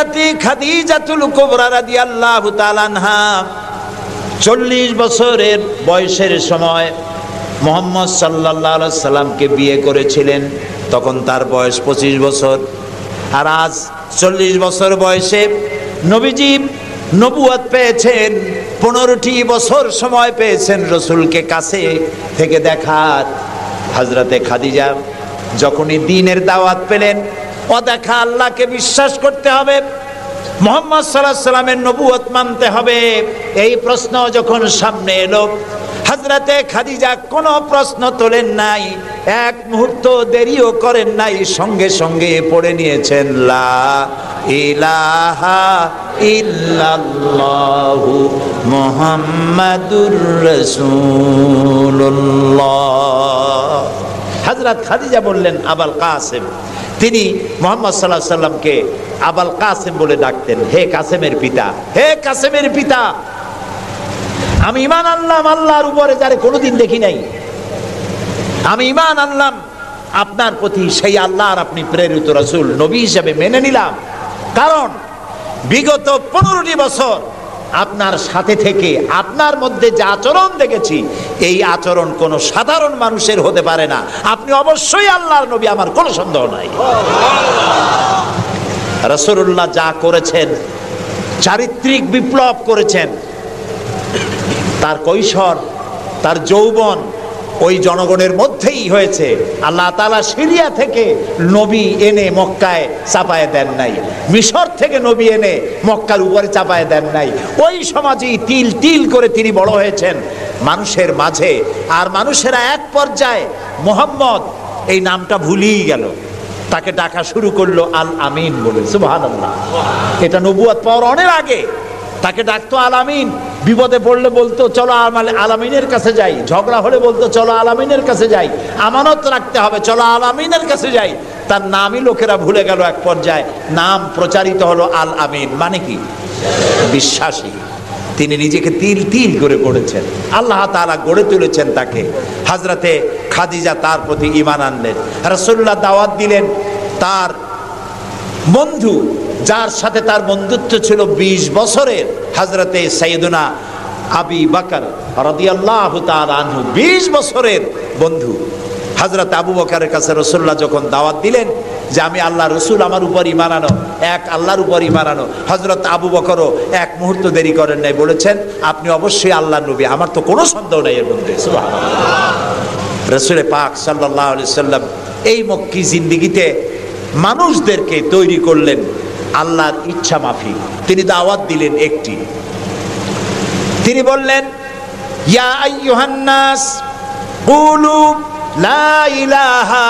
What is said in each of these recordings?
হযরতে খাদিজাতুল কুবরা রাদিয়াল্লাহু তাআলা আনহা 40 বছরের বয়সের সময় মুহাম্মদ সাল্লাল্লাহু আলাইহি সাল্লামকে বিয়ে করেছিলেন। তখন তার বয়স 25 বছর। আর আজ 40 বছর বয়সে নবীজি নবুয়ত পেয়েছেন। 15টি বছর সময় পেয়েছেন রাসূলকে কাছে থেকে দেখার। হযরতে খাদিজা যখনই দ্বীনের দাওয়াত পেলেন, ও দেখা আল্লাহকে বিশ্বাস করতে হবে, মুহাম্মদ সাল্লাল্লাহু আলাইহি সাল্লামের নবুয়ত মানতে হবে, এই প্রশ্ন যখন সামনে এলো, হযরতে খাদিজা কোনো প্রশ্ন তোলেন নাই, এক মুহূর্ত দেরিও করেন নাই, সঙ্গে সঙ্গে পড়ে নিয়েছেন লা ইলাহা ইল্লাল্লাহু মুহাম্মাদুর রাসূলুল্লাহ। হযরত খাদিজা বললেন আবুল কাসেম। তিনি মুহাম্মদ সাল্লাল্লাহু আলাইহি সাল্লামকে আবুল কাসেম বলে ডাকতেন, হে কাসেমের পিতা, হে কাসেমের পিতা। আমি ঈমান আনলাম আল্লাহর উপরে যারে কোনোদিন দেখি নাই। আমি ঈমান আনলাম আপনার প্রতি, সেই আল্লাহর আপনি প্রেরিত রাসূল, নবী হিসেবে মেনে নিলাম। কারণ বিগত 15টি বছর আপনার সাথে থেকে আপনার মধ্যে যে আচরণ দেখেছি, এই আচরণ কোনো সাধারণ মানুষের হতে পারে না। আপনি অবশ্যই আল্লাহর নবী, আমার কোনো সন্দেহ নাই। রাসূলুল্লাহ যা করেছেন, চারিত্রিক বিপ্লব করেছেন। তার কৈশোর, তার যৌবন ওই জনগণের মধ্যেই হয়েছে। আল্লাহ তাআলা সিরিয়া থেকে নবী এনে মক্কায় চাপায় দেন নাই, মিশর থেকে নবী এনে মক্কার উপরে চাপায় দেন নাই। ওই সমাজেই তিল তিল করে তিনি বড় হয়েছেন মানুষের মাঝে। আর মানুষেরা এক পর্যায়ে মুহাম্মদ এই নামটা ভুলেই গেল, তাকে ডাকা শুরু করলো আল আমিন বলে। সুবহানাল্লাহ। এটা নবুয়ত পাওয়ার অনেক আগে তাকে ডাকতো আল আমিন। বিপদে পড়লে বলতো চলো আল আমিনের কাছে যাই, ঝগড়া হলে বলতো চলো আল আমিনের কাছে যাই, আমানত রাখতে হবে চলো আল আমিনের কাছে যাই। তার নামই লোকেরা ভুলে গেল। এক পর্যায়ে নাম প্রচারিত হলো আল আমিন, মানে কি? বিশ্বাসী। তিনি নিজেকে তিল তিল করে গড়েছেন, আল্লাহ তাআলা গড়ে তুলেছেন তাকে। হযরতে খাদিজা তার প্রতি ঈমান আনলেন। রাসূলুল্লাহ দাওয়াত দিলেন তার বন্ধু, যার সাথে তার বন্ধুত্ব ছিল 20 বছরের, হযরতে সাইয়েদুনা আবু বকর রাদিয়াল্লাহু তাআলা আনহু, 20 বছরের বন্ধু। হযরত আবু বকরের কাছে রাসূলুল্লাহ যখন দাওয়াত দিলেন যে আমি আল্লাহর রাসূল, আমার উপর ঈমান আনো, এক আল্লাহর উপর ঈমান আনো, হযরত আবু বকরও এক মুহূর্ত দেরি করেন নাই, বলেছেন আপনি অবশ্যই আল্লাহর নবী, আমার তো কোনো সন্দেহ নাই এর মধ্যে। সুবহানাল্লাহ। রাসূল পাক সাল্লাল্লাহু আলাইহি সাল্লাম এই মক্কি জিন্দেগিতে মানুষদেরকে তৈরি করলেন আল্লাহর ইচ্ছা মাফিক। তিনি দাওয়াত দিলেন একটি, তিনি বললেন ইয়া আইয়ুহান নাস কুলু লা ইলাহা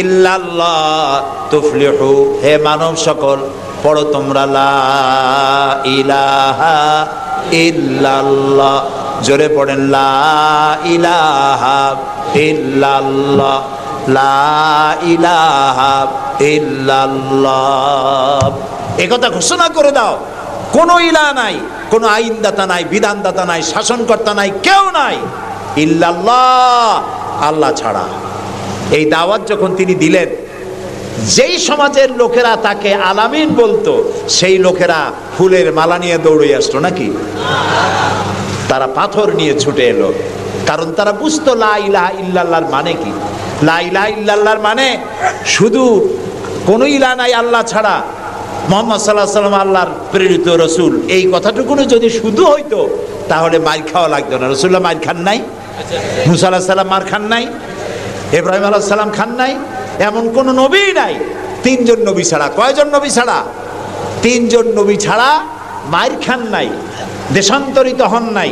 ইল্লাল্লাহ তুফলিহু। হে মানব সকল, পড়ো তোমরা লা ইলাহা ইল্লাল্লাহ। জোরে পড়েন লা ইলাহা ইল্লাল্লাহ, লা ইলাহা ইল্লাল্লাহ। একথা ঘোষণা করে দাও, কোনো ইলাহ নাই, কোনো আইনদাতা নাই, বিধানদাতা নাই, শাসনকর্তা নাই, কেউ নাই ইল্লাল্লাহ, আল্লাহ ছাড়া। এই দাওয়াত যখন তিনি দিলেন, যেই সমাজের লোকেরা তাকে আলামিন বলতো, সেই লোকেরা ফুলের মালা নিয়ে দৌড়ে আসতো নাকি? তারা পাথর নিয়ে ছুটে এলো, কারণ তারা বুঝতো লা ইলাহা ইল্লাল্লাহর মানে কি। লা ইলাহা ইল্লাল্লাহর মানে শুধু কোনো ইলাহ নাই আল্লাহ ছাড়া, মুহাম্মদ সাল্লাল্লাহু আলাইহি ওয়াসাল্লাম আল্লাহর প্রেরিত রাসূল, এই কথাটুকু যদি শুধু হইতো তাহলে মার খাওয়া লাগতো না। রাসূলুল্লাহ মার খান নাই, মুসা আলাইহিস সালাম মার খান নাই, ইব্রাহিম আলাইহিস সালাম খান নাই, এমন কোন নবী নাই। 3 জন নবী ছাড়া, কয়জন নবী ছাড়া? 3 জন নবী ছাড়া মার খান নাই, দেশান্তরিত হন নাই,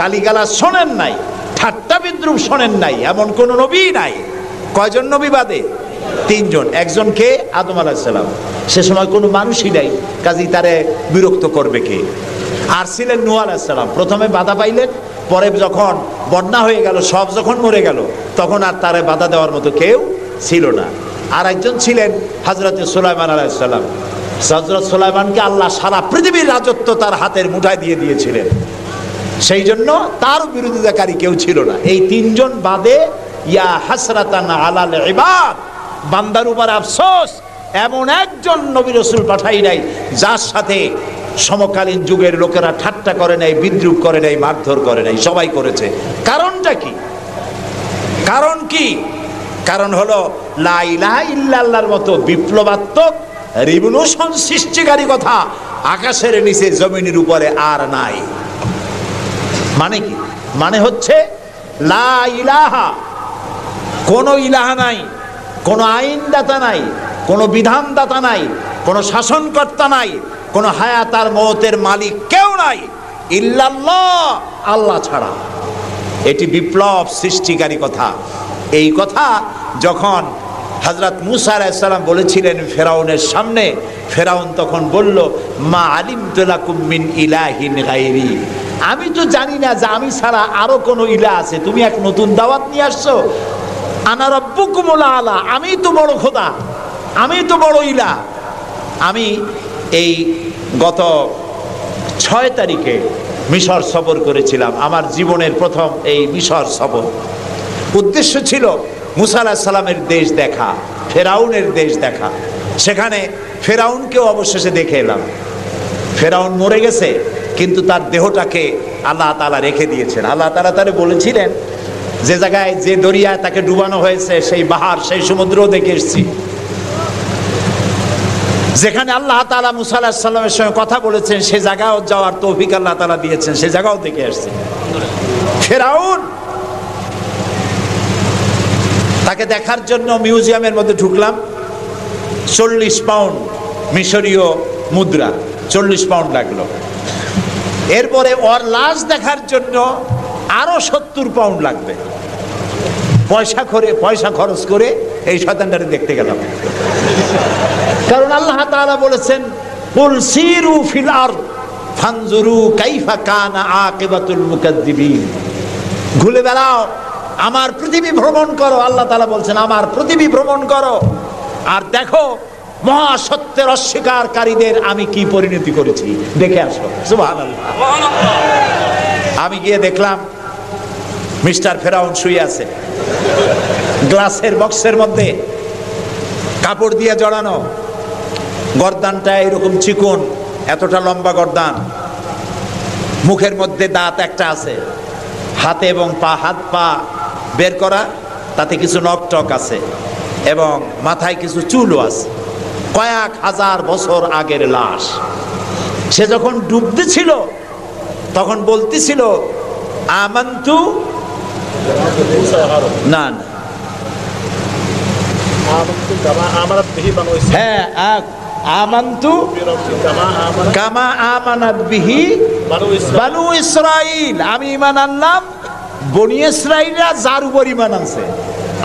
গালিগালাজ শোনেন নাই, ঠাট্টা বিদ্রুপ শোনেন নাই, এমন কোন নবী নাই। কয়জন নবী বাদে? 3 জন। একজন কে? আদম আলাইহিস সালাম। সে সময় কোনো মানুষই নাই, কাজেই তারে বিরক্ত করবে কে? আর ছিলেন নূহ আলাইহিস সালাম। প্রথমে বাধা পাইলেন, পরে যখন বন্যা হয়ে গেল, সব যখন মরে গেল, তখন আর তারে বাধা দেওয়ার মতো কেউ ছিল না। আর একজন ছিলেন হযরত সুলাইমান আলাইহিস সালাম। হযরত সুলাইমানকে আল্লাহ সারা পৃথিবীর রাজত্ব তার হাতের মুঠায় দিয়ে দিয়েছিলেন, সেই জন্য তার বিরোধিতাকারী কেউ ছিল না। এই 3 জন বাদে ইয়া হাসরাতান আলাল ইবাদ, বান্দার উপর আফসোস, এমন একজন নবী রাসূল পাঠাই নাই যার সাথে সমকালীন যুগের লোকেরা ঠাট্টা করে নাই, বিদ্রুপ করে নাই, মারধর করে নাই। সবাই করেছে। কারণটা কি? কারণ কি? কারণ হলো লা ইলাহা ইল্লাল্লাহর মতো বিপ্লবাত্মক রিভলিউশন সৃষ্টিকারী কথা আকাশের নিচে জমিনের উপরে আর নাই। মানে কি? মানে হচ্ছে লা ইলাহা, কোনো ইলাহা নাই, কোনো আইনদাতা নাই, কোনো বিধানদাতা নাই, কোনো শাসনকর্তা নাই, কোনো হায়াত আর মওতের মালিক কেউ নাই ইল্লাল্লাহ, আল্লাহ ছাড়া। এটি বিপ্লব সৃষ্টিকারী কথা। এই কথা যখন হযরত মুসা আলাইহিস সালাম বলেছিলেন ফেরাউনের সামনে, ফেরাউন তখন বলল, মা আলিমতু লাকুম মিন ইলাহিন গায়রি, আমি তো জানি না যে আমি ছাড়া আরো কোনো ইলাহ আছে, তুমি এক নতুন দাওয়াত নিয়ে আসছো। আনা রাব্বুকুমুল আলা, আমি তো বড় খোদা, আমি তো বড় ইলাহ। আমি এই গত 6 তারিখে মিশর সফর করেছিলাম, আমার জীবনের প্রথম এই মিশর সফর। উদ্দেশ্য ছিল মুসা আলাইহিস সালামের দেশ দেখা, ফেরাউনের দেশ দেখা। সেখানে ফেরাউনকেও অবশেষে দেখে এলাম। ফেরাউন মরে গেছে, কিন্তু তার দেহটাকে আল্লাহ তাআলা রেখে দিয়েছেন। আল্লাহ তাআলা তারে বলেছিলেন, যে জায়গায় যে দরিয়ায় তাকে ডুবানো হয়েছে সেই বাহার, সেই সমুদ্র দেখে এসেছি। যেখানে আল্লাহ তাআলা মুসা আলাইহিস সালামের সঙ্গে কথা বলেছেন সেই জায়গাও যাওয়ার তৌফিক আল্লাহ তাআলা দিয়েছেন, সেই জায়গাও দেখে আসছি। ফেরাউন, তাকে দেখার জন্য মিউজিয়ামের মধ্যে ঢুকলাম। 40 পাউন্ড মিশরীয় মুদ্রা, 40 পাউন্ড লাগলো। এরপরে ওর লাশ দেখার জন্য আরো 70 পাউন্ড লাগবে। পয়সা খরচ করে এই শয়তানটাকে দেখতে গেলাম। কারণ আল্লাহ তাআলা বলেছেন, কুল সিরু ফিল আরদ ফানজুরু কাইফা কানা আকিবাতুল মুকাদ্দিবিন, ঘুরে বেড়াও, আমার পৃথিবী ভ্রমণ করো। আল্লাহ তাআলা বলছেন, আমার পৃথিবী ভ্রমণ করো আর দেখো মহাসত্যের অস্বীকারীদের আমি কি পরিণতি করেছি, দেখে আসো। সুবহানাল্লাহ। আমি গিয়ে দেখলাম মিস্টার ফেরাউন শুয়ে আছে, গ্লাসের বক্সের মধ্যে কাপড় দিয়ে জড়ানো, গর্দানটা এরকম চিকন, এতটা লম্বা গর্দান, মুখের মধ্যে দাঁত একটা আছে, হাতে এবং হাত পা বের করা, তাতে কিছু নখ টক আছে এবং মাথায় কিছু চুলও আছে। কয়েক হাজার বছর আগের লাশ। সে যখন ডুবতেছিল তখন বলতেছিল, আমান্তু, না না, হ্যাঁ, আমান্তু কামা আমানাত বিহি বানু ইসরাইল, আমি ঈমান আনলাম বনি ইসরাইলরা যার উপর ঈমান আনছে,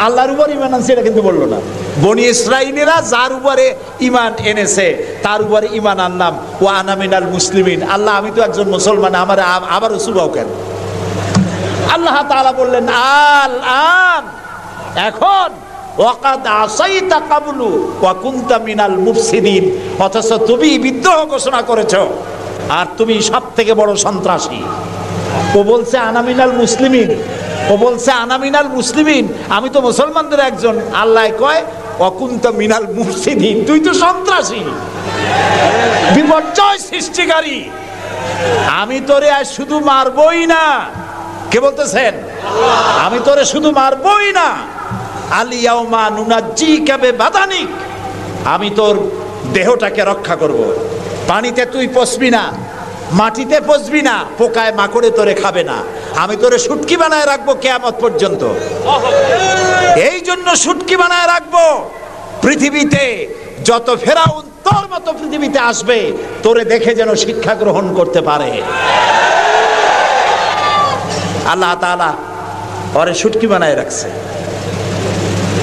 আল্লাহর উপর ঈমান আনছে এটা কিন্তু বললো না। বনি ইসরাইলেরা যার উপরে ঈমান এনেছে তার উপরে ঈমান আনলাম। ও আনা মিনাল মুসলিমিন, আল্লাহ আমি তো একজন মুসলমান, আমার আবারও সুবাও কেন? আল্লাহ তাআলা বললেন, আল আন, এখন, ওয়াকাদ আসাইতা কাবলু ওয়া কুনতা মিনাল মুফসিদিন, অথচ তুমি বিদ্রোহ ঘোষণা করেছো আর তুমি সবথেকে বড় সন্ত্রাসী। ও বলছে আনা মিনাল মুসলিমিন, ও বলছে আনা মিনাল মুসলিমিন, আমি তো মুসলমানদের একজন। আল্লাহ কয় ওয়া কুনতা মিনাল মুফসিদিন, তুই তো সন্ত্রাসী, বিপর্যয় সৃষ্টিকারী। আমি তোরে আজ শুধু মারবই না, কে বলতেছেন? আমি তোরে শুধু মারবই না, আলিয়াউমা নুনাজ্জিকা বিবাদানিক, আমি তোর দেহটাকে রক্ষা করব। পানিতে তুই পচবি না, মাটিতে পচবি না, পোকায় মাকড়ে তোরে খাবে না, আমি তোরে শুটকি বানায় রাখবো কিয়ামত পর্যন্ত। এই জন্য শুটকি বানায় রাখবো, পৃথিবীতে যত ফেরাউন তোর মতো পৃথিবীতে আসবে তোরে দেখে যেন শিক্ষা গ্রহণ করতে পারে। আল্লাহ তাআলা ওরে শুটকি বানায় রাখছে।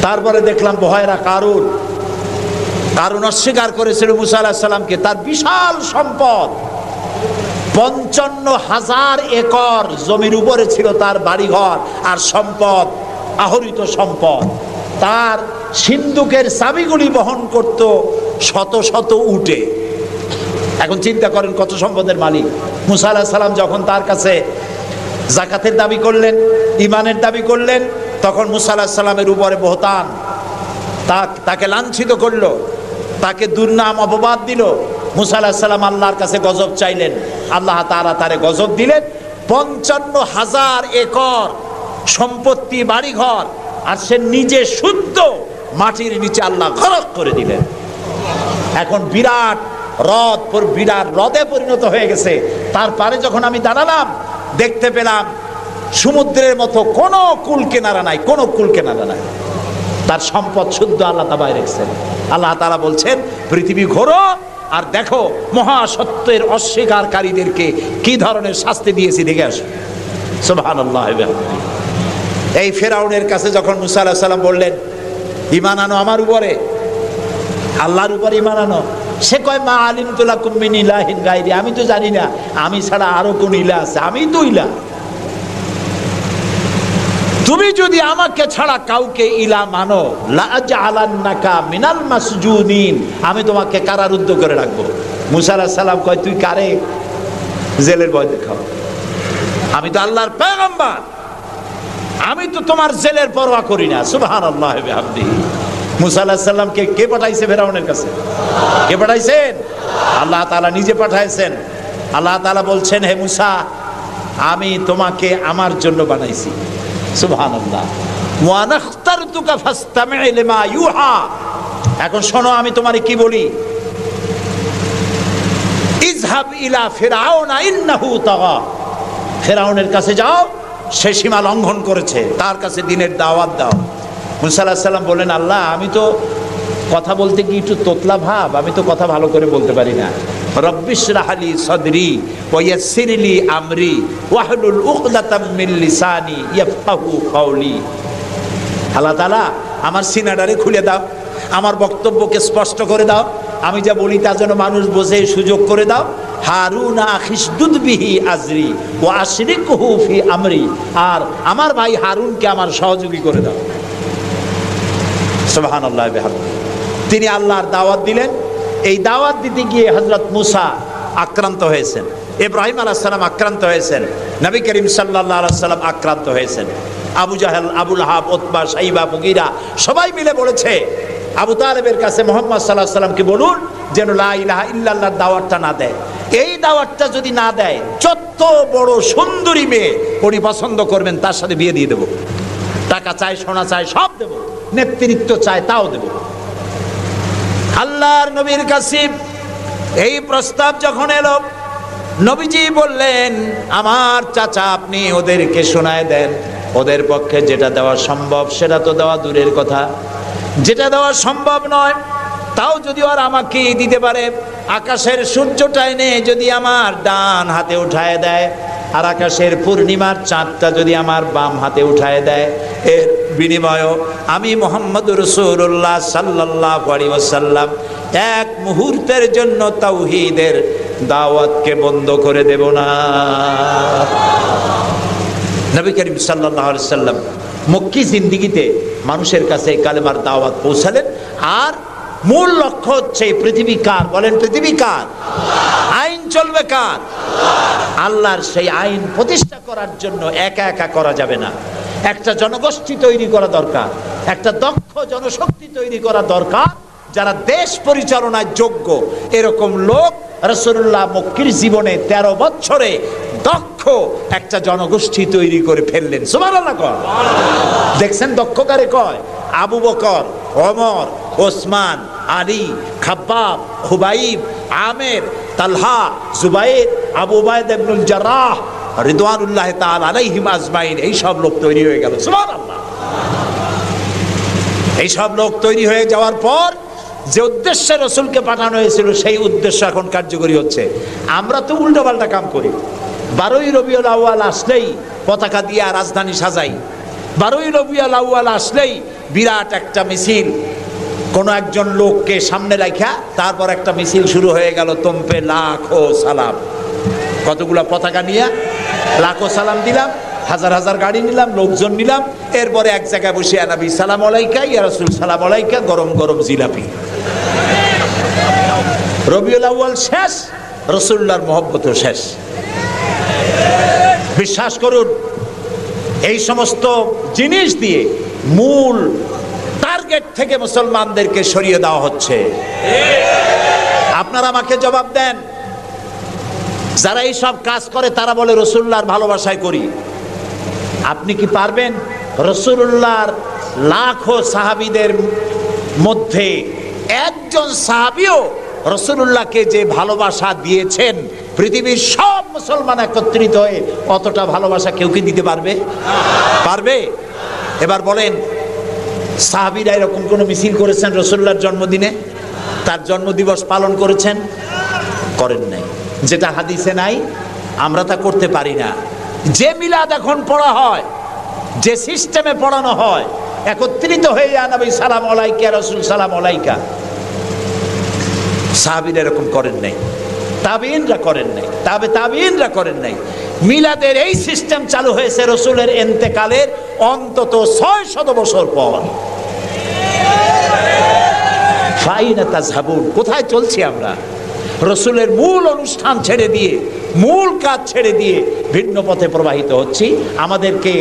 তারপরে দেখলাম বহায়রা কারুন, কারুন অস্বীকার করেছিল মুসা আলাইহিস সালামকে। তার বিশাল সম্পদ, 55,000 একর জমির উপরে ছিল তার বাড়িঘর আর সম্পদ, আহরিত সম্পদ। তার সিন্ধুকের চাবিগুলি বহন করত শত শত উটে। এখন চিন্তা করেন কত সম্পদের মালিক। মুসা আলাইহিস সালাম যখন তার কাছে যাকাতের দাবি করলেন, ঈমানের দাবি করলেন, তখন মুসা আলাইহিস সালামের উপরে বহতান, তাকে লাঞ্ছিত করলো। তাকে দুর্নাম অপবাদ দিল। মুসা আলাইহিস সালাম আল্লাহর কাছে গজব চাইলেন, আল্লাহ তাআলা তারে গজব দিলেন। 55,000 একর সম্পত্তি, বাড়িঘর, আর সে নিজে শুদ্ধ মাটির নিচে আল্লাহ গরক করে দিলেন। এখন বিরাট হ্রদে পরিণত হয়ে গেছে। তারপরে যখন আমি দাঁড়ালাম, দেখতে পেলাম সমুদ্রের মতো কোনো কুল কিনারা নাই, কোনো কুল কিনারা নাই। তার সম্পদ শুদ্ধ আল্লাহ দাবায় রেখেছেন। আল্লাহ তাআলা বলছেন, পৃথিবী ঘোরো আর দেখো মহাসত্যের অস্বীকারীদেরকে কি ধরনের শাস্তি দিয়েছি, দেখে আসো। সুবহানাল্লাহ। এই ফেরাউনের কাছে যখন মুসা আলাইহিস সালাম বললেন, ঈমান আনো আমার উপরে, আল্লাহর উপর ঈমান আনো, সে কয়, মা আলিমতু লাকুম মিন ইলাহিন গায়রি, আমি তো জানি না আমি ছাড়া আরো কোন ইলাহ আছে, আমি তো ইলাহ। তুমি যদি আমাকে ছাড়া কাউকে ইলাহ মানো, লা আজআলান্নাকা মিনাল মাসজুনিন, আমি তোমাকে কারারুদ্ধ করে রাখবো। মুসা আলাইহিস সালাম কয়, তুই কারে জেলের ভয় দেখাও? আমি তো আল্লাহর পয়গম্বর, আমি তো তোমার জেলের পরোয়া করি না। সুবহানাল্লাহ ওয়া বিহামদিহি। মুসা আলাইহিস সালামকে কে পাঠাইছে ফেরাউনের কাছে? কে পাঠাইছেন? আল্লাহ তাআলা নিজে পাঠাইছেন। আল্লাহ তাআলা বলছেন, হে মুসা, আমি তোমাকে আমার জন্য বানাইছি। সুবহানাল্লাহ। ওয়া নাখতারতুকা ফাসতামি' লিমা ইউহা। এখন শোনো আমি তোমারে কি বলি। ইযহাব ইলা ফিরআউনা ইন্নাহু তাগা। ফেরাউনের কাছে যাও, সে সীমা লঙ্ঘন করেছে, তার কাছে দ্বীনের দাওয়াত দাও। মুসা আলাইহিস সালাম বলেন, আল্লাহ, আমি তো কথা বলতে কি একটু তোতলা ভাব, আমি তো কথা ভালো করে বলতে পারি না। রব্বিশরাহ লি সাদরি ওয়া ইয়াসসির লি আমরি ওয়াহলুল উকদাতাম মিন লিসানি ইয়াফকাহু কাওলি। আল্লাহ তাআলা আমার সিনাটারে খুলে দাও, আমার বক্তব্যকে স্পষ্ট করে দাও, আমি যা বলি তা যেন মানুষ বোঝে সুযোগ করে দাও। হারুনা আখিসদুদ বিহি আজরি ওয়া আশরিকহু ফি আমরি, আর আমার ভাই হারুনকে আমার সহযোগী করে দাও। সুবহানাল্লাহ ওয়া বিহামদিহি। তিনি আল্লাহর দাওয়াত দিলেন। এই দাওয়াত দিতে গিয়ে হযরত মুসা আক্রান্ত হয়েছেন, ইব্রাহিম আলাইহিস সালাম আক্রান্ত হয়েছেন, নবী করিম সাল্লাল্লাহু আলাইহি ওয়াসাল্লাম আক্রান্ত হয়েছেন। আবু জাহেল, আবু লাহাব, উতবা, শাইবা, মুগীরা সবাই মিলে বলেছে, আবু তালেবের কাছে মুহাম্মদ সাল্লাল্লাহু আলাইহি ওয়াসাল্লামকে বলুন যেন লা ইলাহা ইল্লাল্লাহর দাওয়াতটা না দেয়। এই দাওয়াতটা যদি না দেয়, যত বড় সুন্দরী মেয়ে উনি পছন্দ করবেন তার সাথে বিয়ে দিয়ে দেব। টাকা চাই, সোনা চাই, সব দেব। নেতৃত্ব চাই, তাও দেব। আল্লাহর নবীর কাছে এই প্রস্তাব যখন এলো, নবীজি বললেন, আমার চাচা, আপনি ওদেরকে শোনায় দেন। ওদের পক্ষে যেটা দেওয়া সম্ভব সেটা তো দেওয়া দূরের কথা, যেটা দেওয়া সম্ভব নয় তাও যদি ওরা আমাকে দিতে পারে, আকাশের সূর্যটা এনে যদি আমার ডান হাতে উঠায় দেয়, আর আকাশের পূর্ণিমার চাঁদটা যদি আমার বাম হাতে উঠায় দেয়, এর বিনিময়ে আমি মুহাম্মদুর রাসূলুল্লাহ সাল্লাল্লাহু আলাইহি ওয়াসাল্লাম এক মুহূর্তের জন্য তাওহীদের দাওয়াতকে বন্ধ করে দেব না। নবী করিম সাল্লাল্লাহু আলাইহি ওয়াসাল্লাম মক্কি জিন্দেগিতে মানুষের কাছে কালেমার দাওয়াত পৌঁছালেন। আর মূল লক্ষ্য হচ্ছে পৃথিবী কার? বলেন, পৃথিবী কার? আইন চলবে কার? আল্লাহর। সেই আইন প্রতিষ্ঠা করার জন্য একা একা করা যাবে না, একটা জনগোষ্ঠী তৈরি করা দরকার, একটা দক্ষ জনশক্তি তৈরি করা দরকার, যারা দেশ পরিচালনায় যোগ্য। এরকম লোক রাসূলুল্লাহ মক্কির জীবনে 13 বছরে দক্ষ একটা জনগোষ্ঠী তৈরি করে ফেললেন। সুবহানাল্লাহ কয়। দেখছেন দক্ষ কারে কয়? আবু বকর, ওমর, ওসমান, আলী, খাব্বাব, খুবাইব, আমের, তালহা, জুবাইর, আবু উবাইদা ইবনুল জাররাহ রিদওয়ানুল্লাহ তাআলা আলাইহিম আজমাইন। এই সব লোক তৈরি হয়ে গেল। সুবহানাল্লাহ। এই সব লোক তৈরি হয়ে যাওয়ার পর যে উদ্দেশ্যে রাসূলকে পাঠানো হয়েছিল সেই উদ্দেশ্য এখন কার্যকরী হচ্ছে। আমরা তো উল্টোপাল্টা কাম করি। 12ই রবিউল আউয়াল আসলেই পতাকা দিয়ে রাজধানী সাজাই। 12ই রবিউল আউয়াল আসলেই বিরাট একটা মিছিল, কোনো একজন লোককে সামনে রাখা, তারপর একটা মিছিল শুরু হয়ে গেল। তোমপে লাখো সালাম। কতগুলা পতাকা নিয়ে লাখো সালাম দিলাম, হাজার হাজার গাড়ি নিলাম, লোকজন নিলাম। এরপরে এক জায়গায় বসে নবী সালাম আলাইকা, ইয়া রাসূল সালাম আলাইকা, গরম গরম জিলাপি। রবিউল আউয়াল শেষ, রাসূলুল্লাহর মহব্বতও শেষ। বিশ্বাস করুন, এই সমস্ত জিনিস দিয়ে মূল টার্গেট টার্গেট থেকে মুসলমানদেরকে সরিয়ে দেওয়া হচ্ছে। আপনারা আমাকে জবাব দেন, যারা এই সব কাজ করে তারা বলে রাসূলুল্লাহর ভালোবাসায় করি। আপনি কি পারবেন রাসূলুল্লাহর লাখো সাহাবীদের মধ্যে একজন সাহাবীও রাসূলুল্লাহকে যে ভালোবাসা দিয়েছেন, পৃথিবীর সব মুসলমান একত্রিত হয়ে অতটা ভালোবাসা কেউ কি দিতে পারবে? পারবে? এবার বলেন, সাহাবীরা এরকম কোন মিছিল করেছেন রাসূলুল্লাহর জন্মদিনে? তার জন্মদিবস পালন করেছেন? করেন নাই। যেটা হাদিসে নাই আমরা তা করতে পারি না। যে মিলাদ এখন পড়া হয়, যে সিস্টেমে পড়ানো হয়, একত্রিত হয়ে ইয়া নবী সালাম আলাইকা, ইয়া রাসূল সালাম আলাইকা, সাহাবীরা এরকম করেন নাই, তাবিঈনরা করেন নাই, তাবিঈনরা করেন নাই। মিলাদের এই সিস্টেম চালু হয়েছে রাসূলের ইন্তেকালের অন্তত 600 বছর পর। ফাইনা তাযহাবুন, কোথায় চলছি আমরা? রাসূলের মূল অনুষ্ঠান ছেড়ে দিয়ে, মূল কাজ ছেড়ে দিয়ে ভিন্ন পথে প্রবাহিত হচ্ছি। আমাদেরকে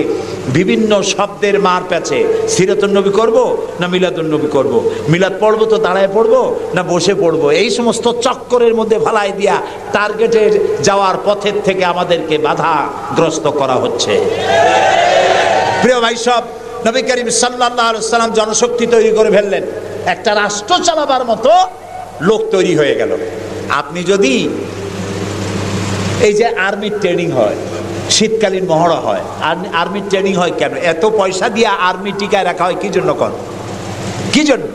বিভিন্ন শব্দের মার প্যাচে সিরাতুন নবী করব না মিলাদুন নবী করব, মিলাদ পড়বো তো দাঁড়ায় পড়বো না বসে পড়বো, এই সমস্ত চক্করের মধ্যে ভালাই দিয়া টার্গেটে যাওয়ার পথের থেকে আমাদেরকে বাধাগ্রস্ত করা হচ্ছে। প্রিয় ভাই সব, নবী করিম সাল্লাল্লাহু আলাইহি ওয়াসাল্লাম জনশক্তি তৈরি করে ফেললেন, একটা রাষ্ট্র চালাবার মতো লোক তৈরি হয়ে গেল। আপনি যদি এই যে আর্মির ট্রেনিং হয়, শীতকালীন মহড়া হয়, আর্মির ট্রেনিং হয় কেন? এত পয়সা দিয়ে আর্মি টিকায় রাখা হয় কি জন্য? কি জন্য?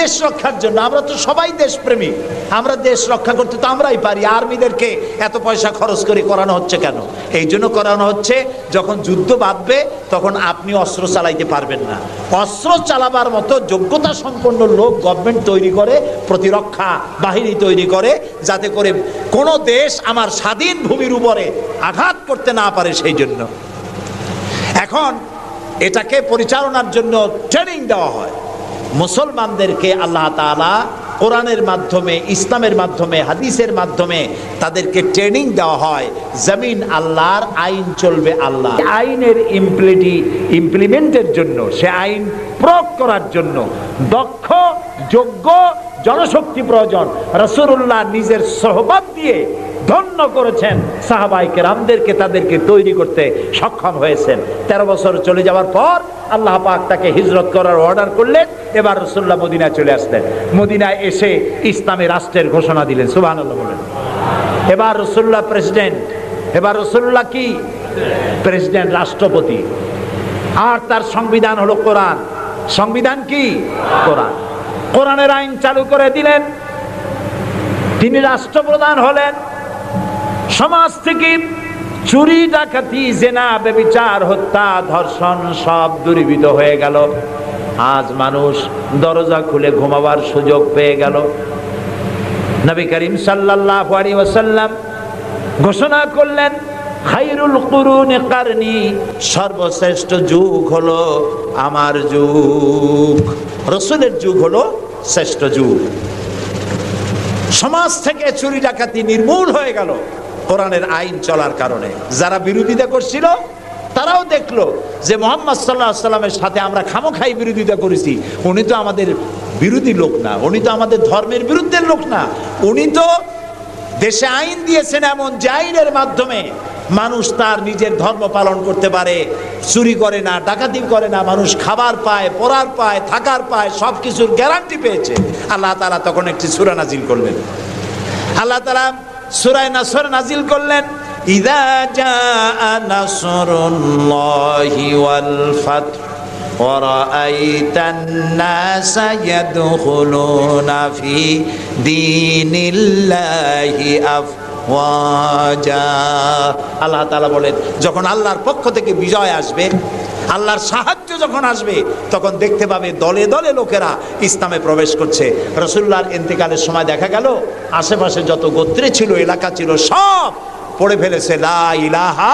দেশ রক্ষার জন্য। আমরা তো সবাই দেশপ্রেমী, আমরা দেশ রক্ষা করতে তো আমরাই পারি। আর্মিদেরকে এত পয়সা খরচ করে করানো হচ্ছে কেন? এই জন্য করানো হচ্ছে, যখন যুদ্ধ বাঁধবে তখন আপনি অস্ত্র চালাইতে পারবেন না, অস্ত্র চালাবার মতো যোগ্যতা সম্পন্ন লোক গভর্নমেন্ট তৈরি করে, প্রতিরক্ষা বাহিনী তৈরি করে, যাতে করে কোনো দেশ আমার স্বাধীন ভূমির উপরে আঘাত করতে না পারে। সেই জন্য এখন এটাকে পরিচালনার জন্য ট্রেনিং দেওয়া হয়। মুসলমানদেরকে আল্লাহ তাআলা কোরআনের মাধ্যমে, ইসলামের মাধ্যমে, হাদিসের মাধ্যমে তাদেরকে ট্রেনিং দেওয়া হয়। জমিন আল্লাহর, আইন চলবে আল্লাহ। আইনের ইমপ্লিমেন্টের জন্য, সে আইন প্রয়োগ করার জন্য দক্ষ যোগ্য জনশক্তি প্রয়োজন। রাসূলুল্লাহ নিজের সোহবত দিয়ে ধন্য করেছেন সাহাবায়ে কেরামদেরকে, তাদেরকে তৈরি করতে সক্ষম হয়েছেন। 13 বছর চলে যাওয়ার পর আল্লাহ পাক তাকে হিজরত করার অর্ডার করলেন। এবার রাসূলুল্লাহ মদিনায় চলে আসলেন। মদিনায় এসে ইসলামী রাষ্ট্রের ঘোষণা দিলেন। সুবহানাল্লাহ বলেন। এবার রাসূলুল্লাহ প্রেসিডেন্ট, এবার রাসূলুল্লাহ কি প্রেসিডেন্ট, রাষ্ট্রপতি। আর তার সংবিধান হলো কোরআন। সংবিধান কি? কোরআন। কোরআনের আইন চালু করে দিলেন। তিনি রাষ্ট্রপ্রধান হলেন। সমাজ থেকে চুরি, ডাকাতি, জেনা, ব্যভিচার, হত্যা, ধর্ষণ সব দূরীভূত হয়ে গেল। আজ মানুষ দরজা খুলে ঘুমাবার সুযোগ পেয়ে গেল। নবী করিম সাল্লাল্লাহু আলাইহি ওয়াসাল্লাম ঘোষণা করলেন, খায়রুল কুরুনি কারনি, সর্বশ্রেষ্ঠ যুগ হলো আমার যুগ। রাসূলের যুগ হলো শ্রেষ্ঠ যুগ। সমাজ থেকে চুরি ডাকাতি নির্মূল হয়ে গেল কোরআনের আইন চলার কারণে। যারা বিরোধিতা করছিল তারাও দেখলো যে মুহাম্মদ সাল্লাল্লাহু আলাইহি ওয়াসাল্লামের সাথে আমরা খামোখাই বিরোধিতা করেছি, উনি তো আমাদের বিরোধী লোক না, উনি তো আমাদের ধর্মের বিরুদ্ধের লোক না, উনি তো দেশে আইন দিয়েছেন এমন যে আইনের মাধ্যমে মানুষ তার নিজের ধর্ম পালন করতে পারে, চুরি করে না, ডাকাতি করে না, মানুষ খাবার পায়, পরার পায়, থাকার পায়, সব কিছুর গ্যারান্টি পেয়েছে। আল্লাহ তাআলা তখন একটি সূরা নাজিল করলেন। আল্লাহ তাআলা সূরা নাসর নাজিল করলেন, ইযা জাআ নাসরুল্লাহি ওয়াল ফাতহ ওয়া রাআইতান নাসা ইয়াদখুলুনা ফি দীনিল্লাহি আফওয়াজা। আল্লাহ তাআলা বলেন, যখন আল্লাহর পক্ষ থেকে বিজয় আসবে, আল্লাহর সাহায্য যখন আসবে, তখন দেখতে পাবে দলে দলে লোকেরা ইসলামে প্রবেশ করছে। রাসূলুল্লাহর ইন্তেকালের সময় দেখা গেল আশেপাশে যত গোত্রে ছিল, এলাকা ছিল, সব পড়ে ফেলেছে লা ইলাহা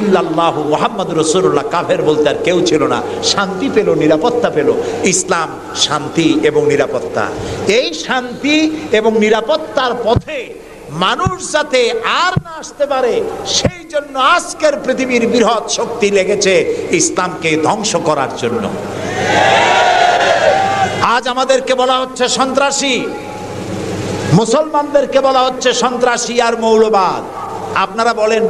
ইল্লাল্লাহু মুহাম্মাদুর রাসূলুল্লাহ। কাফের বলতে আর কেউ ছিল না। শান্তি পেল, নিরাপত্তা পেল। ইসলাম শান্তি এবং নিরাপত্তা। এই শান্তি এবং নিরাপত্তার পথে মানুষ যাতে আর না আসতে পারে, সেই জন্য আজকের পৃথিবীর বৃহৎ শক্তি লেগেছে ইসলামকে ধ্বংস করার জন্য। আজ আমাদেরকে বলা হচ্ছে সন্ত্রাসী, মুসলমানদেরকে বলা হচ্ছে সন্ত্রাসী আর মৌলবাদ। আপনারা বলেন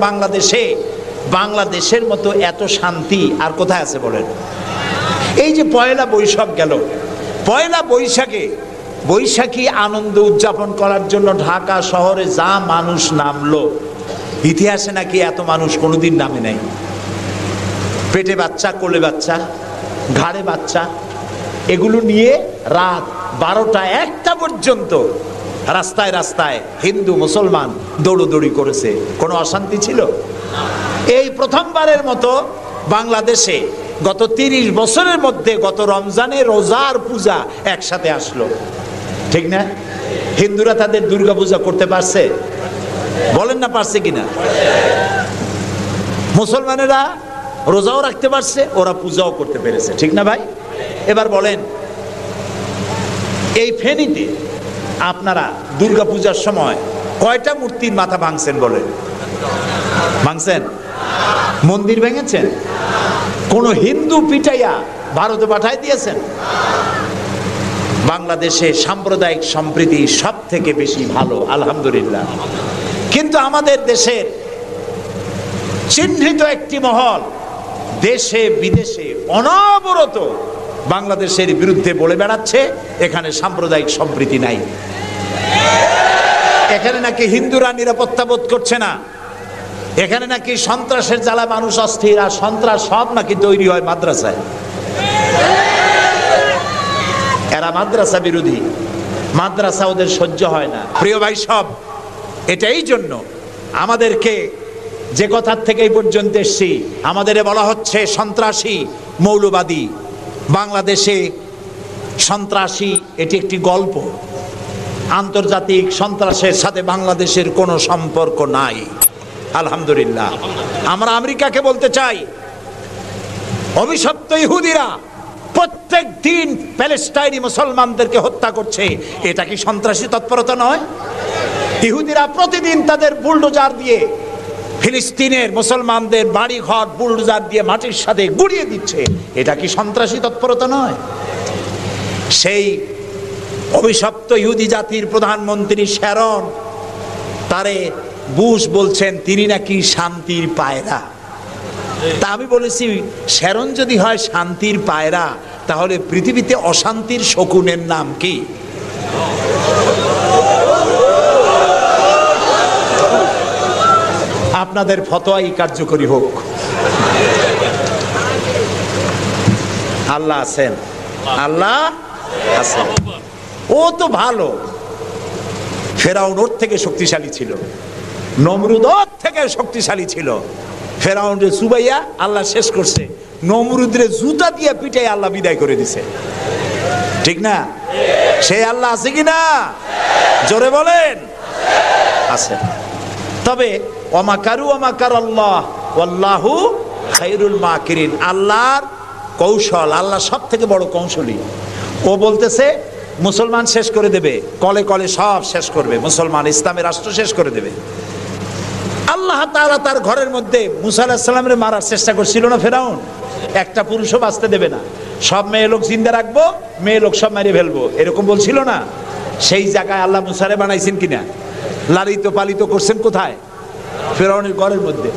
বাংলাদেশের মতো এত শান্তি আর কোথায় আছে বলেন? এই যে পয়লা বৈশাখ গেল, পয়লা বৈশাখী আনন্দ উদযাপন করার জন্য ঢাকা শহরে যা মানুষ নামলো, ইতিহাসে নাকি এত মানুষ কোনোদিন নামে নাই। পেটে বাচ্চা, কোলে বাচ্চা, ঘাড়ে বাচ্চা, এগুলো নিয়ে রাত 12টা 1টা পর্যন্ত রাস্তায় রাস্তায় হিন্দু মুসলমান দৌড়দৌড়ি করেছে। কোনো অশান্তি ছিল? এই প্রথমবারের মতো বাংলাদেশে গত 30 বছরের মধ্যে গত রমজানে রোজার পূজা একসাথে আসলো, ঠিক না? হিন্দুরা তাদের দুর্গা পূজা করতে পারছে? বলেন না পারছে কিনা? মুসলমানেরা রোজাও রাখতে পারছে, ওরা পূজাও করতে পেরেছে, ঠিক না ভাই? এবার বলেন, এই ফেনীতে আপনারা দুর্গা পূজার সময় কয়টা মূর্তির মাথা ভাঙছেন বলেন? ভাঙছেন? মন্দির ভেঙেছেন? কোন হিন্দু পিটাইয়া ভারতে পাঠায় দিয়েছেন? বাংলাদেশে সাম্প্রদায়িক সম্প্রীতি সব থেকে বেশি ভালো, আলহামদুলিল্লাহ। কিন্তু আমাদের দেশের চিহ্নিত একটি মহল দেশে বিদেশে অনবরত বাংলাদেশের বিরুদ্ধে বলে বেড়াচ্ছে এখানে সাম্প্রদায়িক সম্প্রীতি নাই, এখানে নাকি হিন্দুরা নিরাপত্তা বোধ করছে না, এখানে নাকি সন্ত্রাসের জ্বালা মানুষ অস্থির, আর সন্ত্রাস সব নাকি তৈরি হয় মাদ্রাসায়। এরা মাদ্রাসা বিরোধী, মাদ্রাসা ওদের সহ্য হয় না। প্রিয় ভাই সব, এটাই জন্য আমাদেরকে যে কথার থেকে এই পর্যন্ত এসছি, আমাদের বলা হচ্ছে সন্ত্রাসী মৌলবাদী। বাংলাদেশে সন্ত্রাসী এটি একটি গল্প, আন্তর্জাতিক সন্ত্রাসের সাথে বাংলাদেশের কোনো সম্পর্ক নাই, আলহামদুলিল্লাহ। আমরা আমেরিকাকে বলতে চাই, অভিশপ্ত ইহুদিরা প্রত্যেক দিন প্যালেস্টাইনি মুসলমানদেরকে হত্যা করছে, এটা কি সন্ত্রাসী তৎপরতা নয়? ইহুদিরা প্রতিদিন তাদের বুলডোজার দিয়ে ফিলিস্তিনের মুসলমানদের বাড়ি ঘর বুলডোজার দিয়ে মাটির সাথে গুড়িয়ে দিচ্ছে, এটা কি সন্ত্রাসী তৎপরতা নয়? সেই অভিশপ্ত ইহুদি জাতির প্রধানমন্ত্রী শ্যারন, তারে বুশ বলছেন তিনি নাকি শান্তির পায়রা। তা আমি বলেছি, শ্যারন যদি হয় শান্তির পায়রা, তাহলে পৃথিবীতে অশান্তির শকুনের নাম কি? আপনাদের ফতোয়াই কার্যকরী হোক। আল্লাহ আছেন, আল্লাহ আছেন। ও তো ভালো, ফেরাউন ওর থেকে শক্তিশালী ছিল, নমরুদ ওর থেকে শক্তিশালী ছিল। ফেরাউনরে চুবাইয়া আল্লাহ শেষ করছে, নমরুদরে জুতা দিয়ে পিটাই আল্লাহ বিদায় করে দিছে, ঠিক না? সেই আল্লাহ আছে কিনা? জোরে বলেন, আছে। তবে ওয়ামাকারু ওয়ামাকার আল্লাহ ওয়াল্লাহু খায়রুল মাকিরিন। আল্লাহর কৌশল, আল্লাহ সব থেকে বড় কৌশলী। ও বলতেছে মুসলমান শেষ করে দেবে, কলে কলে সব শেষ করবে, মুসলমান ইসলামের রাষ্ট্র শেষ করে দেবে। আল্লাহ তাআলা তার ঘরের মধ্যে মুসা আলাইহিস সালামের মারার চেষ্টা করছিল না ফেরাউন? একটা পুরুষও বাঁচতে দেবে না, সব মেয়ে লোক জিন্দা রাখবো, মেয়ে লোক সব মেরে ফেলবো, এরকম বলছিল না? সেই জায়গায় আল্লাহ মুসারে বানাইছেন কিনা? লালিত পালিত করছেন কোথায়? ফেরাউনের ঘরের মধ্যে।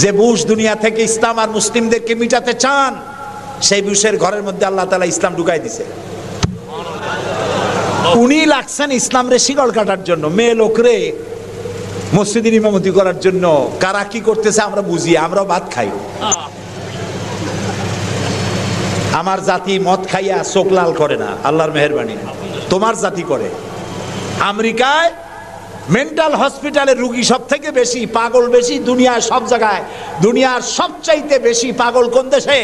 যে বুশ দুনিয়া থেকে ইসলাম আর মুসলিমদেরকে মিটাতে চান, সেই বুশের ঘরের মধ্যে আল্লাহ তাআলা ইসলাম ঢুকাই দিছে। উনি লাগছেন ইসলাম রে শিকল কাটার জন্য, মেয়ে লোকরে মসজিদের ইমামতি করার জন্য। কারা কি করতেছে আমরা বুঝি, আমরাও ভাত খাই। আমার জাতি মদ খাইয়া চোখ লাল করে না, আল্লাহর মেহেরবানি। তোমার জাতি করে। আমেরিকায় মেন্টাল হসপিটালের রুগী সব থেকে বেশি, পাগল বেশি দুনিয়ার সব জায়গায়। দুনিয়ার সবচাইতে বেশি পাগল কোন দেশে?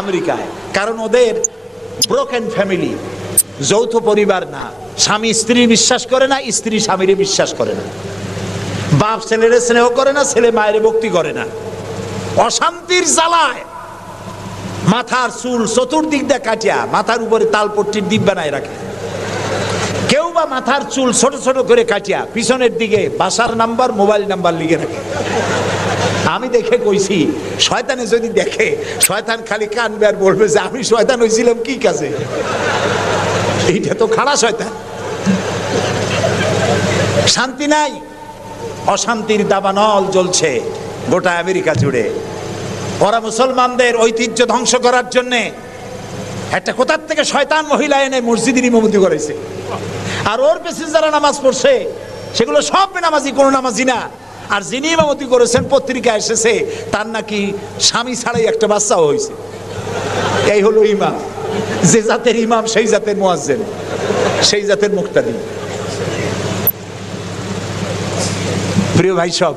আমেরিকায়। কারণ ওদের ব্রোকেন ফ্যামিলি, যৌথ পরিবার না, স্বামী স্ত্রী বিশ্বাস করে না, স্ত্রী স্বামীরে বিশ্বাস করে না, বাপ ছেলেরে স্নেহ করে না, ছেলে মায়ের ভক্তি করে না। অশান্তির জ্বালায় মাথার চুল চতুর্দিক দিয়ে কাটিয়া মাথার উপরে তালপট্টির দ্বীপ বানায় রাখে। কেউ বা মাথার চুল ছোট ছোট করে কাটিয়া পিছনের দিকে বাসার নাম্বার, মোবাইল নাম্বার লিখে রাখে। আমি দেখে কইছি, শয়তানে যদি দেখে, শয়তান খালি কানবে আর বলবে যে আমি শয়তান হয়েছিলাম কি কাজে। এইটা তো খাড়া শয়তান। শান্তি নাই, অশান্তির দাবানল জ্বলছে গোটা আমেরিকা জুড়ে। ওরা মুসলমানদের ঐতিহ্য ধ্বংস করার জন্য একটা কোথার থেকে শয়তান মহিলা এনে মসজিদের ইমামতি করেছে। আর ওর পেছনে যারা নামাজ পড়ছে সেগুলো সব বেনামাজি, কোনো নামাজি না। আর যিনি ইমামতি করেছেন পত্রিকা এসেছে তার নাকি স্বামী ছাড়াই একটা বাচ্চাও হয়েছে। এই হলো ইমাম। যে জাতের ইমাম সেই জাতের মুয়াজ্জিন, সেই জাতের মুক্তাদি। প্রিয় ভাই সব,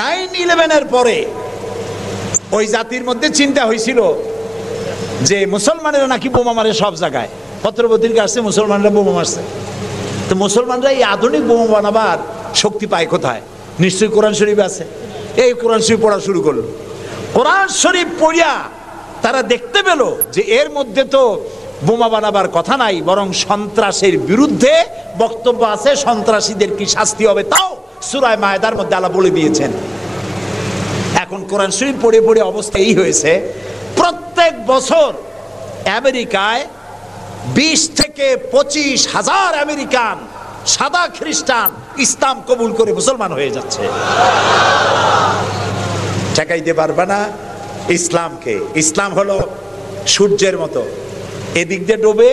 9/11-এর পরে ওই জাতির মধ্যে চিন্তা হয়েছিল যে মুসলমানেরা নাকি বোমা মারে সব জায়গায়। পত্রপত্রিকা আসছে মুসলমানরা বোমা মারছে। তো মুসলমানরা এই আধুনিক বোমা বানাবার শক্তি পায় কোথায়? নিশ্চয়ই কোরআন শরীফ আছে। এই কোরআন শরীফ পড়া শুরু করলো। কোরআন শরীফ পড়িয়া তারা দেখতে পেল যে এর মধ্যে তো বোমা বানাবার কথা নাই, বরং সন্ত্রাসের বিরুদ্ধে বক্তব্য আছে। সন্ত্রাসীদের কি শাস্তি হবে তাও সূরা মায়েদার মধ্যে আল্লাহ বলে দিয়েছেন। এখন কোরআন শরীফ পড়ে পড়ে অবস্থা এই হয়েছে, প্রত্যেক বছর আমেরিকায় 20 থেকে 25 হাজার আমেরিকান সাদা খ্রিস্টান ইসলাম কবুল করে মুসলমান হয়ে যাচ্ছে। ঠেকাইতে পারবে না ইসলামকে। ইসলাম হলো সূর্যের মতো, এদিক দিয়ে ডুবে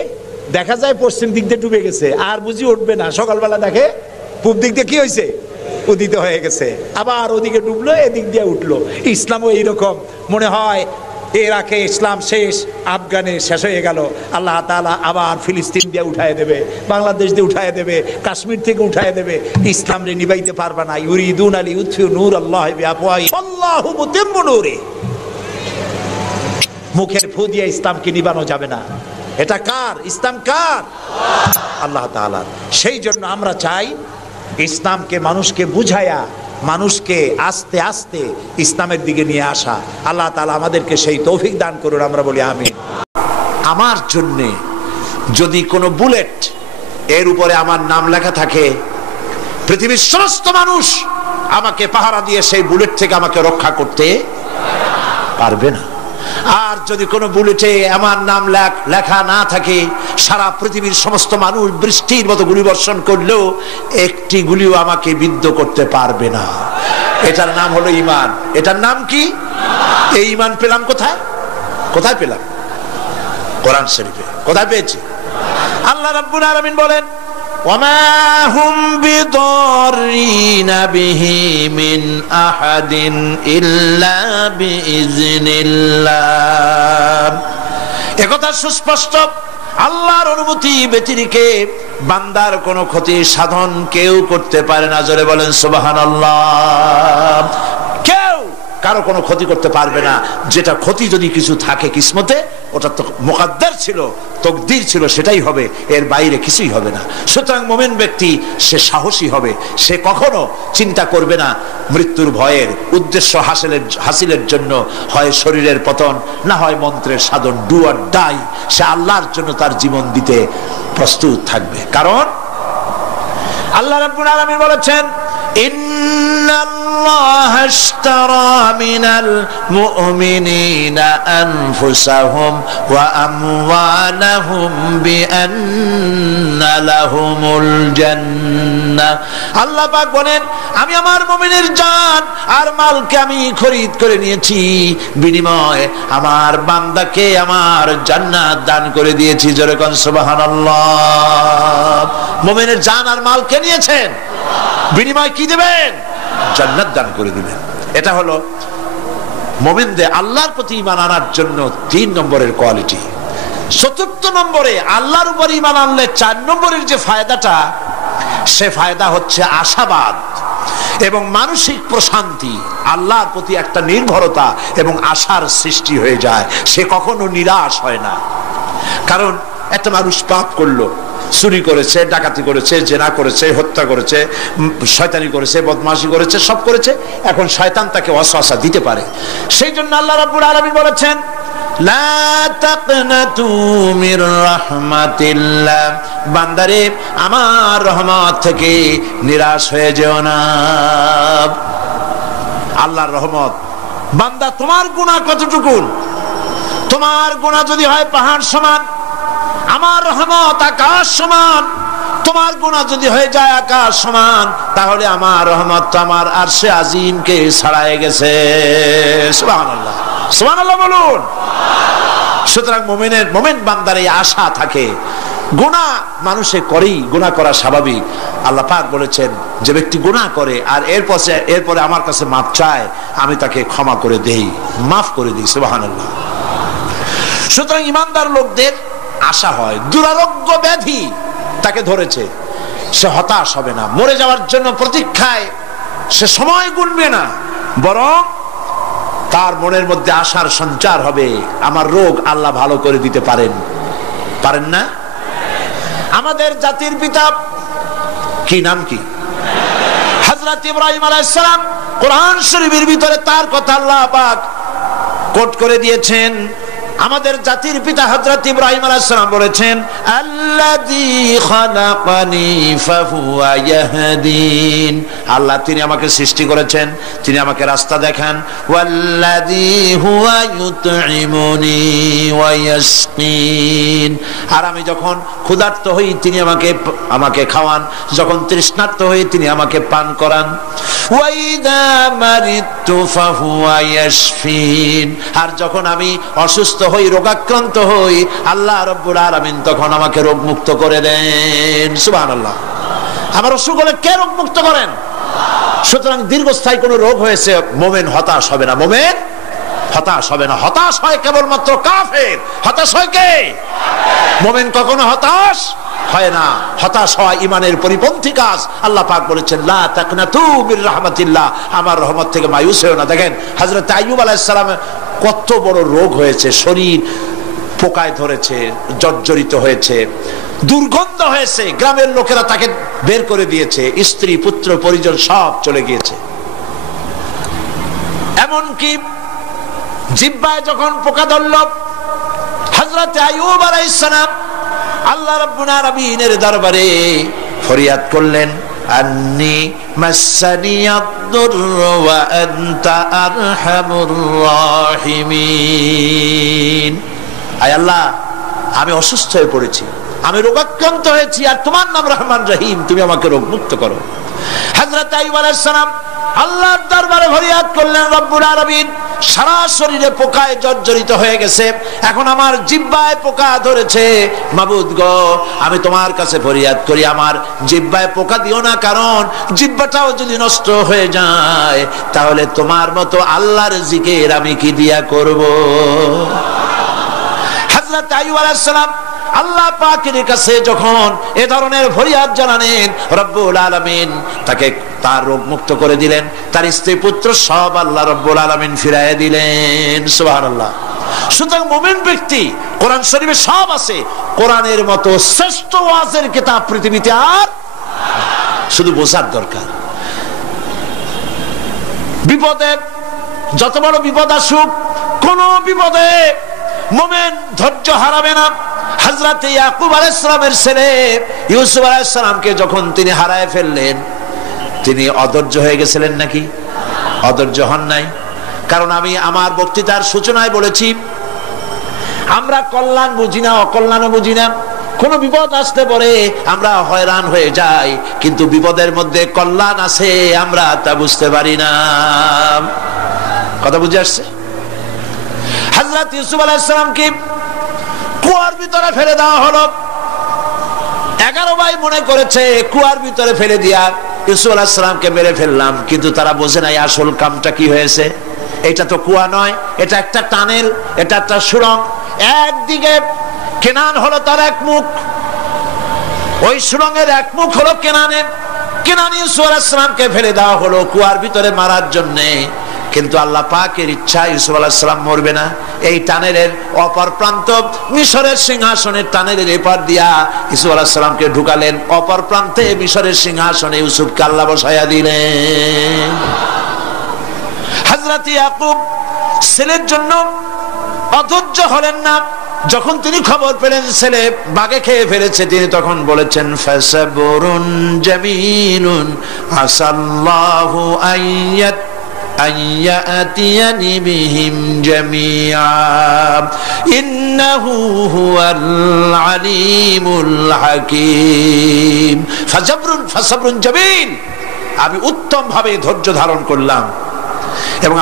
দেখা যায় পশ্চিম দিক দিয়ে ডুবে গেছে, আর বুঝি উঠবে না। সকালবেলা দেখে পূব দিক দিয়ে কি হয়েছে, উদিত হয়ে গেছে, আবার ওদিকে ডুবলো, এদিক দিয়ে উঠলো। ইসলামও এইরকম। মনে হয় ইরাকে ইসলাম শেষ, আফগানে শেষ হয়ে গেল, আল্লাহ তাআলা আবার ফিলিস্তিন দিয়ে উঠায় দেবে, বাংলাদেশ দিয়ে উঠায় দেবে, কাশ্মীর থেকে উঠায় দেবে। ইসলাম রে নিবাইতে পারবে না। ইউরিদুন আলী ইউতফিউ নূর আল্লাহ বিআফওয়াহি আল্লাহু মুতিম্মু নূরি। মুখের ফু দিয়ে ইসলামকে নিবানো যাবে না। এটা কার? ইসলাম কার? আল্লাহ তাআলার। সেই জন্য আমরা চাই ইসলামকে মানুষকে বুঝায়া, মানুষকে আস্তে আস্তে ইসলামের দিকে নিয়ে আসা। আল্লাহ তাআলা আমাদেরকে সেই তৌফিক দান করুন, আমরা বলি আমিন। আমার জন্যে যদি কোনো বুলেট এর উপরে আমার নাম লেখা থাকে, পৃথিবীর সমস্ত মানুষ আমাকে পাহারা দিয়ে সেই বুলেট থেকে আমাকে রক্ষা করতে পারবে না। আর যদি কোনো বুলেটে আমার নাম লেখা না থাকে, সারা পৃথিবীর সমস্ত মানুষ বৃষ্টির মতো গুলি বর্ষণ করলেও একটি গুলিও আমাকে বিদ্ধ করতে পারবে না। এটার নাম হলো ঈমান। এটার নাম কি? এই ঈমান পেলাম কোথায়? কোথায় পেলাম? কোরআন শরীফে। কোথায় পেয়েছি? আল্লাহ রাব্বুল আলামিন বলেন, وما هم بضارين به من أحد إلا بإذن الله। একথা সুস্পষ্ট, আল্লাহর অনুমতি ব্যতিরেকে বান্দার কোনো ক্ষতি সাধন কেউ করতে পারে না। জোরে বলেন সুবহানাল্লাহ। কেউ কারো কোনো ক্ষতি করতে পারবে না। যেটা ক্ষতি যদি কিছু থাকে কিসমতে, ওটা তো মুকদ্দার ছিল, তকদির ছিল, সেটাই হবে, এর বাইরে কিছুই হবে না। সুতরাং মুমিন ব্যক্তি সে সাহসী হবে, সে কখনো চিন্তা করবে না মৃত্যুর ভয়ের। উদ্দেশ্য হাসিলের জন্য হয় শরীরের পতন, না হয় মন্ত্রের সাধন। ডু অর ডাই, সে আল্লাহর জন্য তার জীবন দিতে প্রস্তুত থাকবে। কারণ আল্লাহ রাব্বুল আলামিন বলেছেন, ইন্নাল্লাহা আশতারা মিনাল মুমিনিনা আনফুসাহুম ওয়া আমওয়ালাহুম বিআন্না লাহুমুল জান্নাহ। আল্লাহ পাক বলেন, আমি আমার মুমিনের জান আর মালকে আমি খরিদ করে নিয়েছি, বিনিময়ে আমার বান্দাকে আমার জান্নাত দান করে দিয়েছি। জোরে কোন সুবহানাল্লাহ। মুমিনের জান আর মালকে নিয়েছেন, বিনিময় কি দিবেন? জান্নাত দান করে দিবেন। এটা হলো মুমিনদের আল্লাহর প্রতি ঈমান আনার জন্য 3 নম্বরের কোয়ালিটি। 4th নম্বরে আল্লাহর উপর ঈমান আনলে 4 নম্বরের যে ফায়দাটা, সে ফায়দা হচ্ছে আশাবাদ এবং মানসিক প্রশান্তি। আল্লাহর প্রতি একটা নির্ভরতা এবং আশার সৃষ্টি হয়ে যায়। সে কখনো নিরাশ হয় না। কারণ একটা মানুষ পাপ করলো, চুরি করেছে, ডাকাতি করেছে, জেনা করেছে, হত্যা করেছে, শয়তানি করেছে, বদমাশি করেছে, সব করেছে। এখন শয়তান তাকে ওয়াসওয়াসা দিতে পারে। সেই জন্য আল্লাহ রাব্বুল আলামিন বলেছেন, লা তাকনাতু মির রাহমাতিল্লাহ। বান্দারে, আমার রহমত থেকে নিরাশ হয়ে যেও না। আল্লাহর রহমত। বান্দা তোমার গুনাহ কতটুকু? তোমার গুনাহ যদি হয় পাহাড় সমান, আমার রহমত আকাশ সমান। তোমার গুনাহ যদি হয়ে যায় আকাশ সমান, তাহলে আমার রহমত তো আমার আরশে আজিমকে ছাড়ায় গেছে। সুবহানাল্লাহ, সুবহানাল্লাহ বলুন। সুতরাং মুমিন বান্দার এই আশা থাকে। গুনাহ মানুষে করেই, গুনাহ করা স্বাভাবিক। আল্লাহ পাক বলেছেন যে ব্যক্তি গুনাহ করে আর এরপরে আমার কাছে মাফ চায়, আমি তাকে ক্ষমা করে দেই, মাফ করে দিই। সুবহানাল্লাহ। সুতরাং ইমানদার লোকদের আশা হয়, দুরারোগ্য ব্যাধি তাকে ধরেছে, সে হতাশ হবে না, মরে যাওয়ার জন্য প্রতীক্ষায় সে সময় গুনবে না, বরং তার মনের মধ্যে আশার সঞ্চার হবে, আমার রোগ আল্লাহ ভালো করে দিতে পারেন। পারেন না? আমাদের জাতির পিতা কি নাম কি? হযরত ইব্রাহিম আলাইহিস সালাম। কোরআন শরীফের ভিতরে তার কথা আল্লাহ পাক কোট করে দিয়েছেন। আমাদের জাতির পিতা হযরত ইব্রাহিম আলাইহিস সালাম বলেছেন, আল্লাযী খালাকানি ফাহুয়া ইয়াহদিন। আল্লাহ তিনি আমাকে সৃষ্টি করেছেন, তিনি আমাকে রাস্তা দেখান। ওয়াল্লাযী হুয়া ইউতঈমুনি ওয়া ইয়াসকিন। আর আমি যখন ক্ষুধার্ত হই তিনি আমাকে খাওয়ান, যখন তৃষ্ণার্ত হই তিনি আমাকে পান করান। ওয়া ইযা মারিতু ফাহুয়া ইয়াশফিন। আর যখন আমি অসুস্থ হই, রোগাক্রান্ত হই, আল্লাহ রাব্বুল আলামিন তখন আমাকে রোগ মুক্ত করে দেন। সুবহানাল্লাহ। আমার অসুখ হলে কে রোগ মুক্ত করেন? সুতরাং দীর্ঘস্থায়ী কোন রোগ হয়েছে, মুমিন হতাশ হবে না, মুমিন হতাশ হবে না। হতাশ হয় কেবলমাত্র কাফের। হতাশ হয় কে? মুমিন কখনো হতাশ হয় না। হতাশ হওয়া ইমানের পরিপন্থী কাজ। আল্লাহ পাক বলেছেন, লা তাকনাতু মির রাহমাতিল্লাহ, আমার রহমত থেকে মায়ুস হয়ো না। দেখেন হযরত আইয়ুব আলাইহিস সালামের কত বড় রোগ হয়েছে, শরীর পোকায় ধরেছে, জর্জরিত হয়েছে, দুর্গন্ধ হয়েছে, গ্রামের লোকেরা তাকে বের করে দিয়েছে, স্ত্রী পুত্র পরিজন সব চলে গিয়েছে। এমনকি জিহ্বায় যখন পোকা ধরল, হযরত আইয়ুব আলাইহিস সালাম আল্লাহ রাব্বুল আলামিনের দরবারে ফরিয়াদ করলেন, আন্নি মাসানিয়াদ-দুররু ওয়া আনতা আরহামুর রাহিমিন। আয় আল্লাহ, আমি অসুস্থ হয়ে পড়েছি, আমি রোগাক্রান্ত হয়েছি, আর তোমার নাম রহমান রহিম, তুমি আমাকে রোগ মুক্ত করো। হযরত আইয়ুব আলাইহিস সালাম আল্লাহর দরবারে ফরিয়াদ করলেন, রব্বুল আলামিন সারা শরীরে পোকায় জর্জরিত হয়ে গেছে, এখন আমার জিহ্বায় পোকা ধরেছে, মাবুদ গো আমি তোমার কাছে ফরিয়াদ করি, আমার জিহ্বায় পোকা দিও না, কারণ জিহ্বাটাও যদি নষ্ট হয়ে যায় তাহলে তোমার মতো আল্লাহর জিকির আমি কি দিয়া করব। হযরত আইয়ুব আলাইহিস সালাম আল্লাহ পাকের কাছে যখন এ ধরনের ফরিয়াদ জানালেন, রব্বুল আলামিন তাকে তার রোগ মুক্ত করে দিলেন, তার স্ত্রী পুত্র সব আল্লাহ রব্বুল আলামিন ফিরাইয়া দিলেন। সুবহানাল্লাহ। সুতরাং মুমিন ব্যক্তি, কোরআন শরীফে সব আছে, কোরআনের মতো শ্রেষ্ঠ ওয়াজের কিতাব পৃথিবীতে আর, শুধু বোঝার দরকার। বিপদে, যত বড় বিপদ আসুক, কোন বিপদে মুমিন ধৈর্য হারাবে না। হযরত ইয়াকুব আলাইহিস সালামের ছেলে ইউসুফ আলাইহিস সালামকে যখন তিনি হারায় ফেললেন, তিনি অধৈর্য হয়ে গেছিলেন নাকি? অধৈর্য হন নাই। কারণ আমি আমার বক্তৃতার সূচনায় বলেছি, আমরা কল্যাণ বুঝি না, অকল্যাণও বুঝি না। কোন বিপদ আসতে পরে আমরা হয়রান হয়ে যাই, কিন্তু বিপদের মধ্যে কল্যাণ আছে আমরা তা বুঝতে পারি না। কথা বুঝে আসছে? হযরত ইউসুফ আলাইহিস সালামকে কুয়ার ভিতরে ফেলে দেওয়া হলো। 11 ভাই মনে করেছে কুয়ার ভিতরে ফেলে দিয়া ইউসুফ আলাইহিস সালামকে মেরে ফেললাম, কিন্তু তারা বোঝে নাই আসল কামটা কি হয়েছে। এটা তো কুয়া নয়, এটা একটা টানেল, এটা একটা সুড়ঙ্গ। একদিকে কেনান হলো তার এক মুখ, ওই সুড়ঙ্গের এক মুখ হলো কেনানের। কেনান ইউসুফ আলাইহিস সালামকে ফেলে দেওয়া হলো কুয়ার ভিতরে মারার জন্যে, কিন্তু আল্লাহ পাকের ইচ্ছা ইউসুফ আলাইহিস সালাম মরবে না। এই টানেলের অপর প্রান্ত, মিশরের সিংহাসনের টানেলের এপার দিয়া ইউসুফ আলাইহিস সালামকে ঢুকালেন, অপর প্রান্তে মিশরের সিংহাসনে ইউসুফকে আল্লাহ বসাইয়া দিলেন। হযরত ইয়াকুব ছেলের জন্য অধৈর্য হলেন না। যখন তিনি খবর পেলেন ছেলে বাঘে খেয়ে ফেলেছে, তিনি তখন বলেছেন, ফাসাবরুন জামিলুন আসাল্লাহু আইয়াত আইয়াতিয়ানি বিহিম জামিআ ইন্নাহু হুয়াল আলিমুল হাকীম। ফাসাবরুন জামিল, আমি উত্তম ভাবে ধৈর্য ধারণ করলাম এবং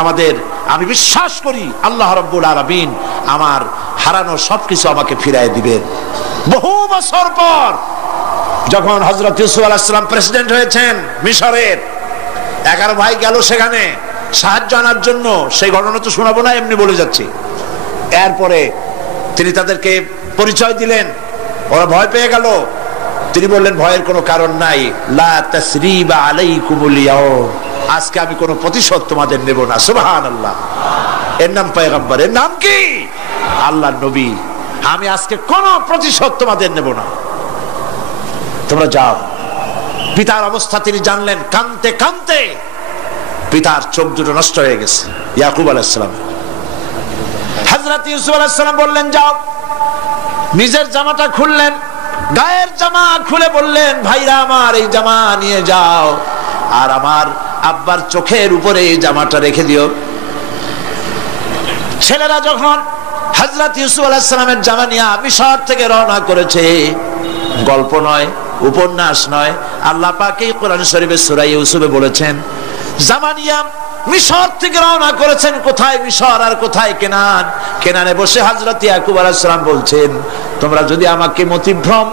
আমি বিশ্বাস করি আল্লাহ রাব্বুল আলামিন আমার হারানো সবকিছু আমাকে ফিরিয়ে দিবেন। বহু বছর পর যখন হযরত ইউসুফ আলাইহিস সালাম প্রেসিডেন্ট হয়েছেন মিশরের, 11 ভাই গেল সেখানে সাহায্য আনার জন্য। সেই ঘটনা তো শোনাবো না, এমনি বলে যাচ্ছি। এরপরে তিনি তাদেরকে পরিচয় দিলেন, ওরা ভয় পেয়ে গেল। তিনি বললেন ভয়ের কোনো কারণ নাই, লা তাসরিবা আলাইকুমুল ইয়াউম, আজকে আমি কোনো প্রতিশোধ তোমাদের নেব না। সুবহানাল্লাহ। এর নাম পয়গম্বর, এর নাম কি? আল্লাহর নবী। আমি আজকে কোনো প্রতিশোধ তোমাদের নেব না, তোমরা যাও। পিতার অবস্থা তিনি জানলেন, কাঁদতে কাঁদতে পিতার চোখ দুটো নষ্ট হয়ে গেছে। ইয়াকুব আলাইহিস সালাম, হযরত ইউসুফ আলাইহিস সালাম বললেন যাও। নিজের জামাটা খুললেন, গায়ের জামা খুলে বললেন ভাইরা আমার এই জামা নিয়ে যাও, আর আমার আব্বার চোখের উপরে এই জামাটা রেখে দিও। ছেলেরা যখন হযরত ইউসুফ আলাইহিস সালামের জামা নিয়ে মিশর থেকে রওনা করেছে, গল্প নয়, উপন্যাস নয়, আল্লাহ পাক এই কোরআন শরীফের সূরা ইউসুফে বলেছেন জামা নিয়ে মিশর থেকে রওনা করেছেন। কোথায় মিশর আর কোথায় কেনান? কেনানে বসে হযরত ইয়াকুব আলাইহিস সালাম বলছেন তোমরা যদি আমাকে মতিভ্রম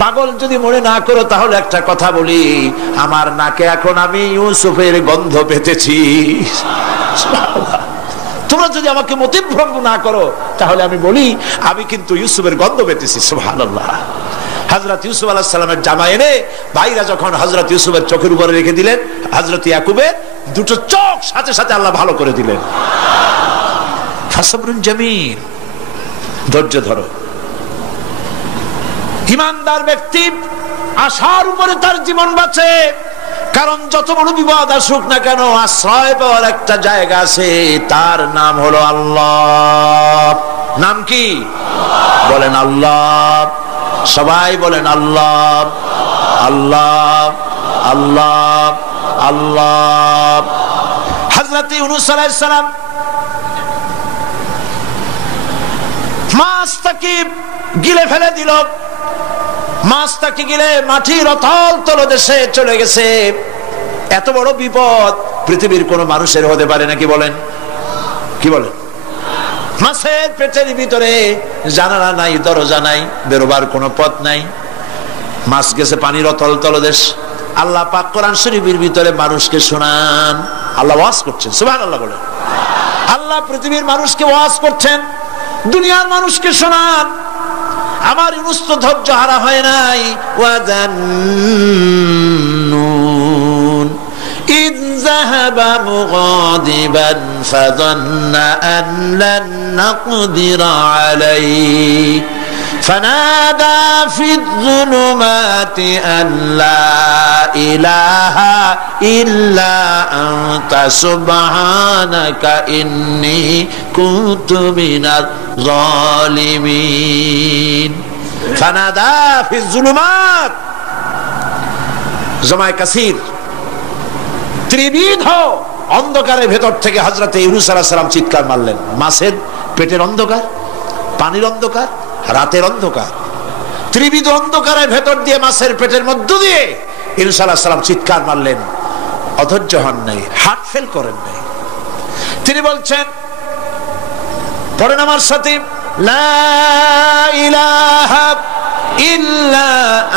পাগল যদি মনে না করো তাহলে একটা কথা বলি, আমার নাকে এখন আমি ইউসুফের গন্ধ পেতেছি। তোমরা যদি আমাকে মতিভ্রম না করো তাহলে আমি বলি আমি কিন্তু ইউসুফের গন্ধ পেতেছি। সুবহানাল্লাহ। হযরত ইউসুফ আলাইহিস সালামের জামা এনে ভাইরা যখন হযরত ইউসুফের চোখের উপরে রেখে দিলেন, হযরত ইয়াকুবের দুটো চোখ সাথে সাথে আল্লাহ ভালো করে দিলেন। ফাসাবরুন জামিল, ধৈর্য ধরো। ঈমানদার ব্যক্তি আশার উপরে তার জীবন বাঁচে, কারণ যত বড় বিপদ আসুক না কেন আশ্রয় পাওয়ার একটা জায়গা আছে, তার নাম হলো আল্লাহ। নাম কি? বলেন আল্লাহ। সবাই বলেন আল্লাহ আল্লাহ আল্লাহ আল্লাহ। হযরত ইউনূস আলাইহিস সালাম মাছটাকে গিলে ফেলে দিল, মাছটাকে গিলে মাটির অতল তলদেশে চলে গেছে। এত বড় বিপদ পৃথিবীর কোন মানুষের হতে পারে নাকি? বলেন, কি বলেন? মাছের পেটের ভিতরে জানালা নাই, দরজা নাই, বেরোবার কোনো পথ নাই, মাছ গেছে পানির অতল তলদেশ। আল্লাহ পাক কোরআন শরীফের ভিতরে মানুষকে শোনান, আল্লাহ ওয়াজ করছেন। সুবহানাল্লাহ বলেন। আল্লাহ পৃথিবীর মানুষকে ওয়াজ করছেন, দুনিয়ার মানুষকে শোনান। আমার ইউনূস তো ধৈর্য হারা হয় নাই। ওয়াযান্নুন ইয যাহাবা মুগাদিবান ফাযান্না আন লান নাকদিরা আলাইহি فنادى في الظلمات أن لا إله إلا أنت سبحانك إني كنت من الظالمين فنادى في الظلمات জমায়ে কাসির ত্রিবিধ অন্ধকারের ভেতর থেকে হযরত ইউনূস আলাইহিস সালাম চিৎকার মারলেন। মাছের পেটের অন্ধকার, পানির অন্ধকার, রাতের অন্ধকার, ত্রিবিধ অন্ধকারের ভেতর দিয়ে মাছের পেটের মধ্য দিয়ে ইউনূস আলাইহিস সালাম চিৎকার মারলেন। অধৈর্য হন নাই, হার্ট ফেল করেন নাই। তিনি বলছেন, পড়েন আমার সাথে, লা ইলাহা ইল্লা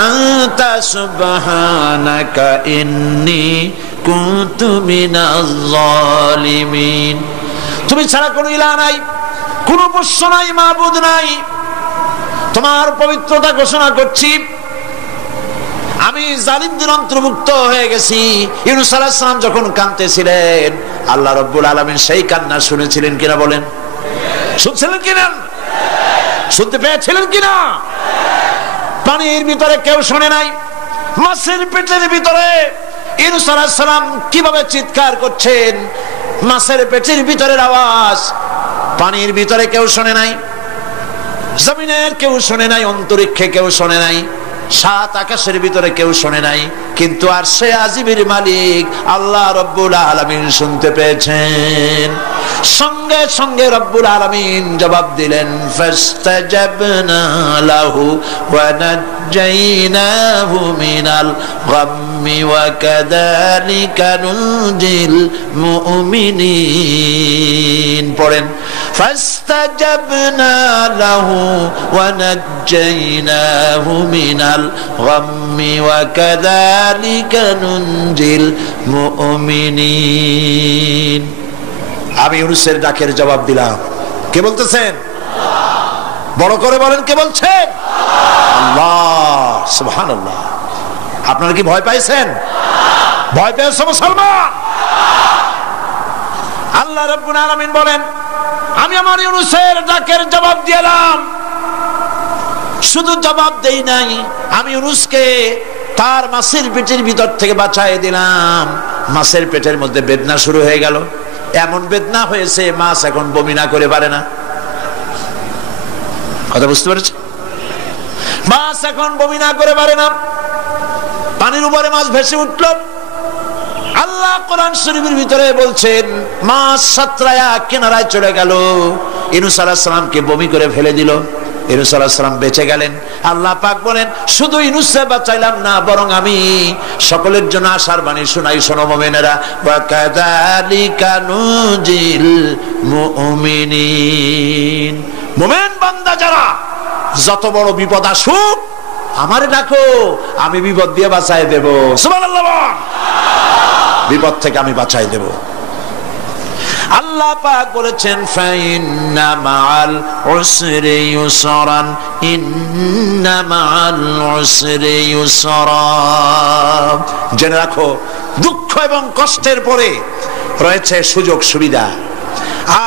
আনতা সুবহানাকা ইন্নী কুনতু মিনাজ জালিমিন। তুমি ছাড়া কোনো ইলাহ নাই, কোনো উপাস্য নাই, মাবুদ নাই। তোমার পবিত্রতা ঘোষণা করছি, আমি জালিমদের অন্তর্ভুক্ত হয়ে গেছি। ইউনূস আলাইহিস সালাম যখন কাঁদতেছিলেন, আল্লাহ রাব্বুল আলামিন সেই কান্না শুনেছিলেন কিনা? বলেন, শুনছিলেন কিনা? শুনতে পেয়েছিলেন কিনা? পানির ভিতরে কেউ শোনে নাই, মাছের পেটের ভিতরে ইউনূস আলাইহিস সালাম কিভাবে চিৎকার করছেন, মাছের পেটের ভিতরের আওয়াজ পানির ভিতরে কেউ শোনে নাই, জমিনের কেউ শোনে নাই, অন্তরিক্ষে কেউ শোনে নাই। সাত আকাশের ভিতরে কেউ শোনে নাই, কিন্তু আরশে আজিমের মালিক আল্লাহ রব্বুল আলামিন শুনতে পেয়েছেন। সঙ্গে সঙ্গে রব্বুল আলামিন জবাব দিলেন, ফাস্তাজাবনা লাহু ওয়া নাজ্জাইনাহু মিনাল গাম্মি ওয়া কাযালিকা নুনজিল মুমিনিন। পড়েন, ফাস্তাজাবনা লাহু ওয়া নাজ্জাইনাহু মিনাল গাম্মি ওয়া কাযালিকা নুনজিল মুমিনিন। আমি ইউনূসের ডাকের জবাব দিলাম। কে বলতেছেন? বড় করে বলেন, কে বলছেন? আল্লাহ। সুবহানাল্লাহ। আপনারা কি ভয় পাইছেন? ভয় পেয়েছে মুসলমান? আল্লাহ রাব্বুল আলামিন বলেন, আমি আমার ইউনূসের ডাকের জবাব দিলাম। শুধু জবাব দেই নাই, আমি ইউনূসকে তার মাছের পেটের ভিতর থেকে বাঁচায় দিলাম। মাছের পেটের মধ্যে বেদনা শুরু হয়ে গেল। এমন বেদনা হয়েছে মাছ এখন বমি না করে পারে না। কথা বুঝতে পেরেছে? মাছ এখন বমি না করে পারে না। পানির উপরে মাছ ভেসে উঠল। আল্লাহ কোরআন শরীফের ভিতরে বলছেন, মাছ সাতরায়া কিনারায় চলে গেল, ইউনূস আলাইহিস সালামকে বমি করে ফেলে দিল। ইউনূস আলাইহিস সালাম বেঁচে গেলেন। আল্লাহ পাক বলেন, শুধু ইউনূসকে বাঁচাইলাম না, বরং আমি সকলের জন্য আশার বাণী শোনাই, শোনো মুমিনেরা, ওয়া কাযালিকা নুনজিল মুমিনিন। মুমিন বান্দা যারা, যত বড় বিপদ আসুক আমারে ডাকো, আমি বিপদ দিয়ে বাঁচাই দেব। সুবহানাল্লাহ। বিপদ থেকে আমি বাঁচাই দেব। আল্লাহ পাক বলেছেন, ফাইন্না মাআল উসরি ইউসরান, ইন্না মাআল উসরি ইউসরা। জেনে রাখো, দুঃখ এবং কষ্টের পরে রয়েছে সুযোগ সুবিধা,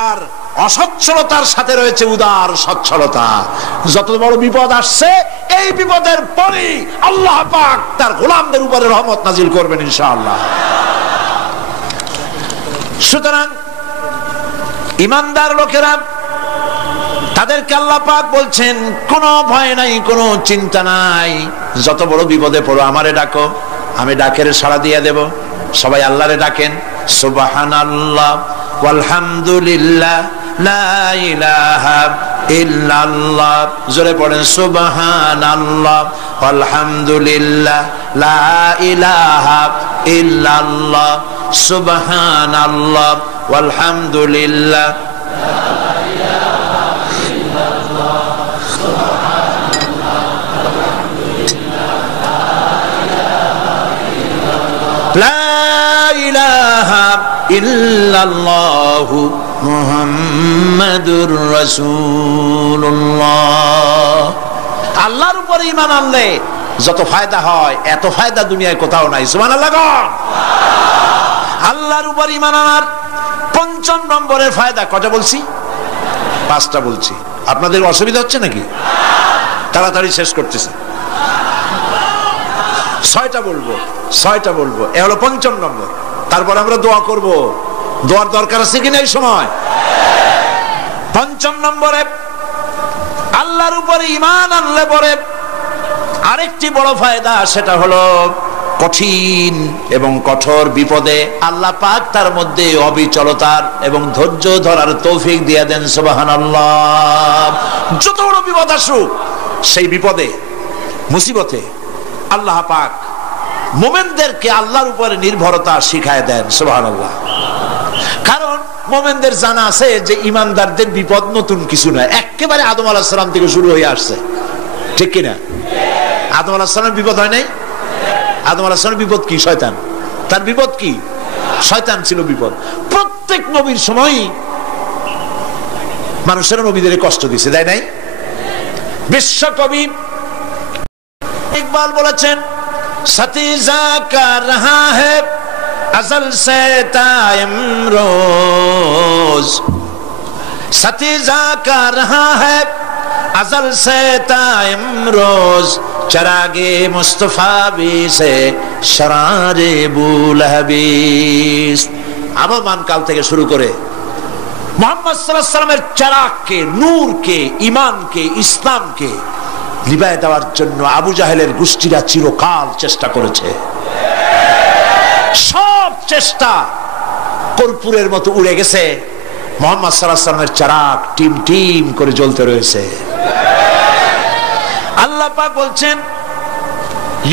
আর অসচ্ছলতার সাথে রয়েছে উদার সচ্ছলতা। যত বড় বিপদ আসছে, এই বিপদের পরে আল্লাহ পাক তার গোলামদের উপরে রহমত নাজিল করবেন ইনশাআল্লাহ। সুতরাং ঈমানদার লোকেরা, তাদেরকে আল্লাহ পাক বলছেন, কোনো ভয় নাই, কোনো চিন্তা নাই, যত বড় বিপদে পড়ো আমারে ডাকো, আমি ডাকের সাড়া দিয়ে দেব। সবাই আল্লাহরে ডাকেন। সুবহানাল্লাহ ওয়ালহামদুলিল্লাহ লা ইলাহা ইল্লাল্লাহ। জোরে পড়েন, সুবহানাল্লাহ ওয়ালহামদুলিল্লাহ লা ইলাহা ইল্লাল্লাহ, সুবহানাল্লাহ ওয়ালহামদুলিল্লাহ লা ইলাহা ইল্লাল্লাহু মুহাম্মাদুর রাসূলুল্লাহ। আল্লাহর উপরে ঈমান আনলে যত ফায়দা হয়, এত ফায়দা দুনিয়ায় কোথাও নাই। সুবহানাল্লাহ। আল্লাহর উপর ঈমান আনার ৫ম নম্বরের ফায়দা কয়টা বলছি? 5টা বলছি। আপনাদের অসুবিধা হচ্ছে নাকি? তাড়াতাড়ি শেষ করতেছি। 6টা বলবো, 6টা বলবো। এ হলো ৫ম নম্বর। তারপর আমরা দোয়া করব। দোয়ার দরকার আছে কিনা এই সময়? ৫ম নম্বরে আল্লাহর উপরে ঈমান আনলে পরে আরেকটি বড় ফায়দা, সেটা হলো কঠিন এবং কঠোর বিপদে আল্লাহ পাক তার মধ্যে অবিচলতার এবং ধৈর্য ধরার তৌফিক দিয়ে দেন। সুবহানাল্লাহ। যত বড় বিপদ আসুক, সেই বিপদে মুসিবতে আল্লাহ পাক মুমিনদেরকে আল্লাহর উপরে নির্ভরতা শিখায় দেন। সুবহানাল্লাহ। কারণ মুমিনদের জানা আছে যে ঈমানদারদের বিপদ নতুন কিছু নয়, একেবারে আদম আলাইহিস সালাম থেকে শুরু হয়ে আসছে। ঠিক কিনা? আদম আলাইহিস সালামের বিপদ হয় নাই? আদম আলাইহিস সালামের বিপদ কি? শয়তান। তার বিপদ কি? শয়তান ছিল বিপদ। প্রত্যেক নবীর সময় মানুষের নবীদের কষ্ট দিয়েছে, তাই নাই? বিশ্বকবি ইকবাল বলেছেন, সতীজা কা রহা হ্যায় अज़ल से ताइम रोज, सतीजा का रहा है अज़ल से ताइम रोज, चरागे मुस्तफा भी से शरारे बुलहबीस। আবহমান কাল থেকে শুরু করে মুহাম্মদ সাল্লাল্লাহু আলাইহি ওয়াসাল্লামের চারাগকে, নূরকে, ঈমানকে, ইসলামকে লিবায় দেওয়ার জন্য আবু জাহেলের গোষ্ঠীরা চিরকাল চেষ্টা করেছে। সব চেষ্টা কর্পূরের মতো উড়ে গেছে, মুহাম্মদ সাল্লাল্লাহু আলাইহি ওয়াসাল্লামের চিরাগ টিম টিম করে জ্বলতে রয়েছে। আল্লাহ পাক বলছেন,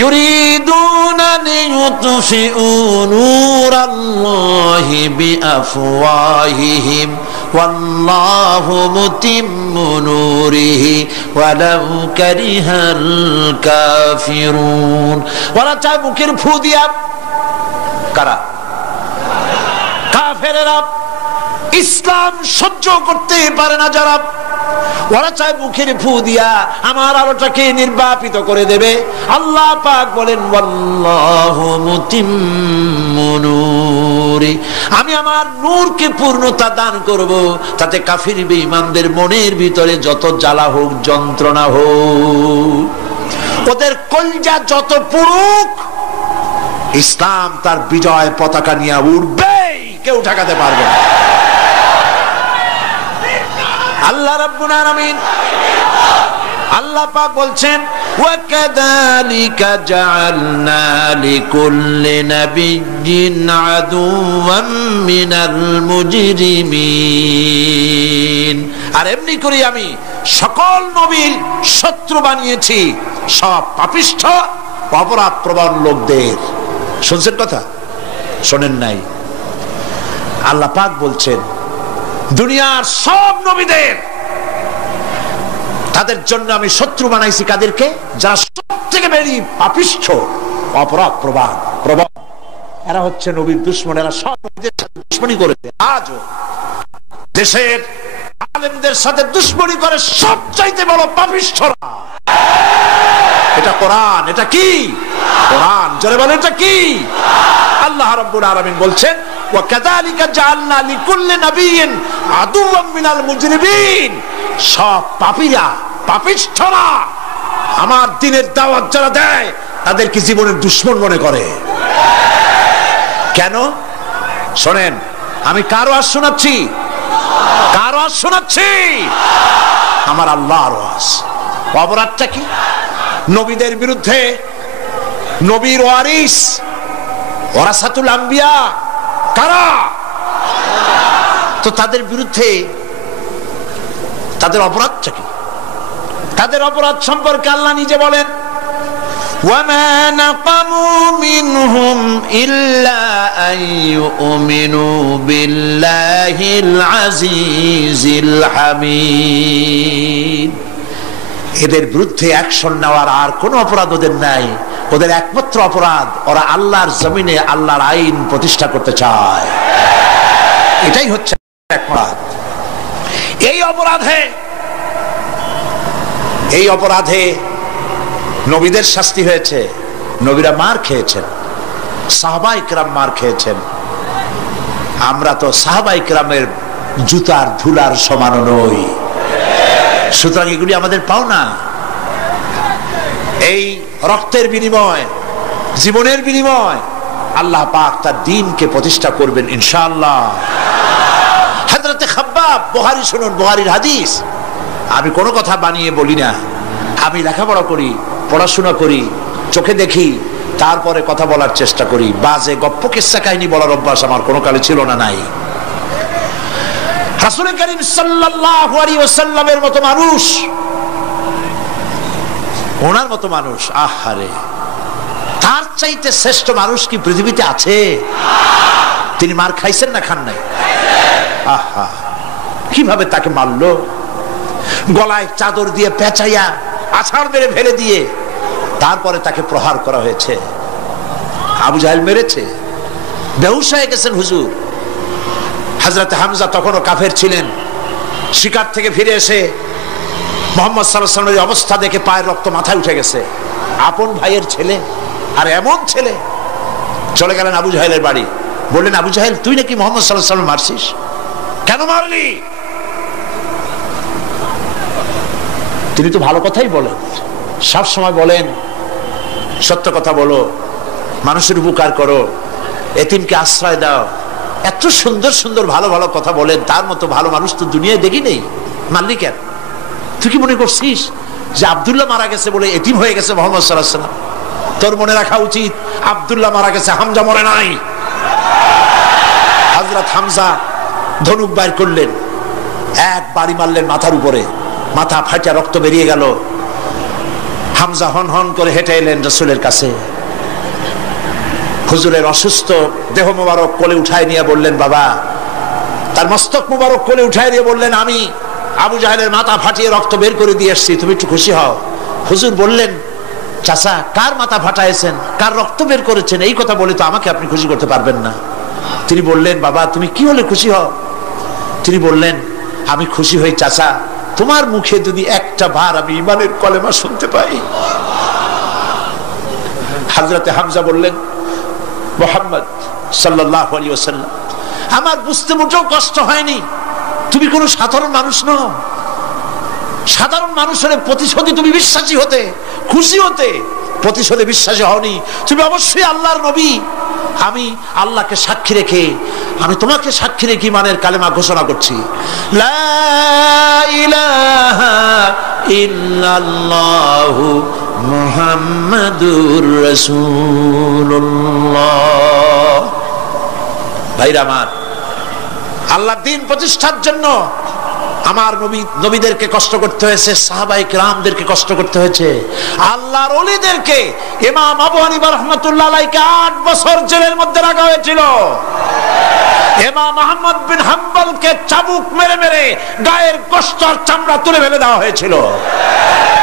ইউরিদুনা লিইউতফিউ নূরাল্লাহি বিআফওয়াহিহিম ওয়াল্লাহু মুতিম্মু নূরিহি ওয়ালাউ কারিহাল কাফিরুন। ওরা চায় মুখের ফু দিয়া, কারা? কাফেরেরা, ইসলাম সহ্য করতে পারে না যারা, ওরা চায় মুখের ফু দিয়া আমার আলোটাকে নির্বাপিত করে দেবে। আল্লাহ পাক বলেন, ওয়াল্লাহু মুতিম্মু নূরি, আমি আমার নূরকে পূর্ণতা দান করব, তাতে কাফির বেঈমানদের মনের ভিতরে যত জ্বালা হোক, যন্ত্রণা হোক, ওদের কলজা যত পুরুক, ইসলাম তার বিজয় পতাকা নিয়ে উঠবেই, কেউ ঠেকাতে পারবে না। আল্লাহ রাব্বুল আলামিন, আল্লাহ পাক বলছেন, ওয়া কাযালিকা জাআলনা লিকুল্লি নাবিয়্যিন আদুওয়াম মিনাল মুজরিমিন, আর এমনি করে আমি সকল নবীর শত্রু বানিয়েছি সব পাপিষ্ঠ অপরাধ প্রবণ লোকদের। শুনছেন কথা? শোনেন নাই? আল্লাহ পাক বলছেন, দুনিয়ার সব নবীদের, তাদের জন্য আমি শত্রু বানাইছি কাদেরকে? যারা সব থেকে বেশি পাপিষ্ঠ অপরাধ প্রবণ, এরা হচ্ছে নবীর দুশমন। এরা সব নবীদের সাথে দুশমনি করেছে, আজও দেশের আলেমদের সাথে দুশমনি করে সবচাইতে বড় পাপিষ্ঠরা। এটা কোরআন, এটা কি কোরআন? জোরে বলেন, এটা কি? আল্লাহ রাব্বুল আলামিন বলছেন, ওয়া কাযালিকা জাআলনা লিকুল্লি নাবিয়্যিন আদুওয়াম মিনাল মুজরিমিন, সব পাপীরা, পাপিষ্ঠরা আমার দ্বীনের দাওয়াত যারা দেয় তাদেরকে জীবনের দুশমন মনে করে। কেন? শোনেন, আমি কার ওয়াজ শোনাচ্ছি? কার ওয়াজ শোনাচ্ছি? আমার আল্লাহর ওয়াজ। অপরাধটা কি? নবীদের বিরুদ্ধে, নবীর ওয়ারিস ওয়ারাসাতুল আম্বিয়া কারা, তো তাদের বিরুদ্ধে তাদের অপরাধটা কি? তাদের অপরাধ সম্পর্কে আল্লাহ নিজে বলেন, ওয়ামা নাকামু মিনহুম ইল্লা আইয়ুমিনু বিল্লাহিল আজিজিল হামিদ। এদের বিরুদ্ধে অ্যাকশন নেওয়ার আর কোনো অপরাধ ওদের নাই। ওদের একমাত্র অপরাধ, ওরা আল্লাহর জমিনে আল্লাহর আইন প্রতিষ্ঠা করতে চায়। এটাই হচ্ছে অপরাধ। এই অপরাধে নবীদের শাস্তি হয়েছে, নবীরা মার খেয়েছেন, সাহাবায়ে কেরাম মার খেয়েছেন। আমরা তো সাহাবায়ে কেরামের জুতার ধুলার সমান নই, সুতরাং এগুলি আমাদের পাওনা। এই রক্তের বিনিময়, জীবনের বিনিময় আল্লাহ পাক তার দ্বীনকে প্রতিষ্ঠা করবেন ইনশাআল্লাহ। হযরতে খাব্বাব, বুখারী শুনুন, বুখারীর হাদিস। আমি কোনো কথা বানিয়ে বলি না, আমি লেখাপড়া করি, পড়াশোনা করি, চোখে দেখি, তারপরে কথা বলার চেষ্টা করি। বাজে গপ্প কিস্সা কাহিনী বলার অভ্যাস আমার কোনো কালে ছিল না, নাই। রাসূল করিম সাল্লাল্লাহু আলাইহি ওয়াসাল্লামের মতো মানুষ, ওনার মতো মানুষ, আহারে, তার চাইতে শ্রেষ্ঠ মানুষ কি পৃথিবীতে আছে? তিনি মার খাইছেন না খান নাই? আহা, কিভাবে তাকে মারলো! গলায় চাদর দিয়ে পেঁচাইয়া আছাড় মেরে ফেলে দিয়ে তারপরে তাকে প্রহার করা হয়েছে। আবু জাহেল মেরেছে, বেহুশ হয়ে গেছেন হুজুর। হযরত হামজা তখনও কাফের ছিলেন। শিকার থেকে ফিরে এসে মুহাম্মদ সাল্লাল্লাহু আলাইহি ওয়াসাল্লামের অবস্থা দেখে পায়ের রক্ত মাথায় উঠে গেছে। আপন ভাইয়ের ছেলে, আর এমন ছেলে। চলে গেলেন আবু জাহেলের বাড়ি, বললেন, আবু জাহেল, তুই নাকি মুহাম্মদ সাল্লাল্লাহু আলাইহি ওয়াসাল্লাম মারছিস? কেন মারলি? তিনি তো ভালো কথাই বলেন, সব সময় বলেন সত্য কথা বলো, মানুষের উপকার করো, এতিমকে আশ্রয় দাও। এত সুন্দর সুন্দর ভালো ভালো কথা বলেন, তার মতো ভালো মানুষ তো দুনিয়ায় দেখি নেই। মারলি কেন? তুই কি মনে করছিস যে আব্দুল্লাহ মারা গেছে বলে এতিম হয়ে গেছে মুহাম্মদ সাল্লাল্লাহু আলাইহি ওয়াসাল্লাম। তোর মনে রাখা উচিত আব্দুল্লাহ মারা গেছে, হামজা মরে নাই। হযরত হামজা ধনুক বাইর করলেন, এক বাড়ি মারলেন মাথার উপরে, মাথা ফাটা রক্ত বেরিয়ে গেল। হামজা হন হন করে হেঁটে এলেন রাসূলের কাছে। হুজুরের অসুস্থ দেহ মোবারক কোলে উঠায় নিয়ে বললেন, বাবা, তার মস্তক মোবারক কোলে উঠায় নিয়ে বললেন, আমি আবু জাহেলের মাথা ফাটিয়ে রক্ত বের করে দিয়ে এসেছি, তুমি একটু খুশি হও। হুজুর বললেন, চাচা, কার মাথা ফাটাইছেন, কার রক্ত বের করেছেন, এই কথা বলে তো আমাকে আপনি খুশি করতে পারবেন না। তিনি বললেন, বাবা, তুমি কি হলে খুশি হও? তিনি বললেন, আমি খুশি হই চাচা, তোমার মুখে যদি একটা বার আমি ঈমানের কলেমা শুনতে পাই। হযরতে হামজা বললেন, মুহাম্মদ সাল্লাল্লাহু আলাইহি ওয়াসাল্লাম, আমার বুঝতে মোটেও কষ্ট হয়নি, তুমি কোনো সাধারণ মানুষ নও। সাধারণ মানুষের প্রতিশোধে তুমি বিশ্বাসী হতে, খুশি হতে, প্রতিশোধে বিশ্বাসী হওনি, তুমি অবশ্যই আল্লাহর নবী। আমি আল্লাহকে সাক্ষী রেখে, আমি তোমাকে সাক্ষী রেখে ঈমানের কালেমা ঘোষণা করছি, লা ইলাহা ইল্লাল্লাহু মুহাম্মাদুর রাসূলুল্লাহ। ভাইরা আমার, আল্লাহর দ্বীন প্রতিষ্ঠার জন্য আমার নবীদেরকে কষ্ট করতে হয়েছে, সাহাবায়ে কেরামদেরকে কষ্ট করতে হয়েছে, আল্লাহর ওলিদেরকে। ইমাম আবু হানিফা রাহমাতুল্লাহ আলাইহিকে 8 বছর জেলের মধ্যে রাখা হয়েছিল। ইমাম আহমদ বিন হাম্বলকে চাবুক মেরে মেরে গায়ের গোশত আর চামড়া তুলে ফেলে দেওয়া হয়েছিল।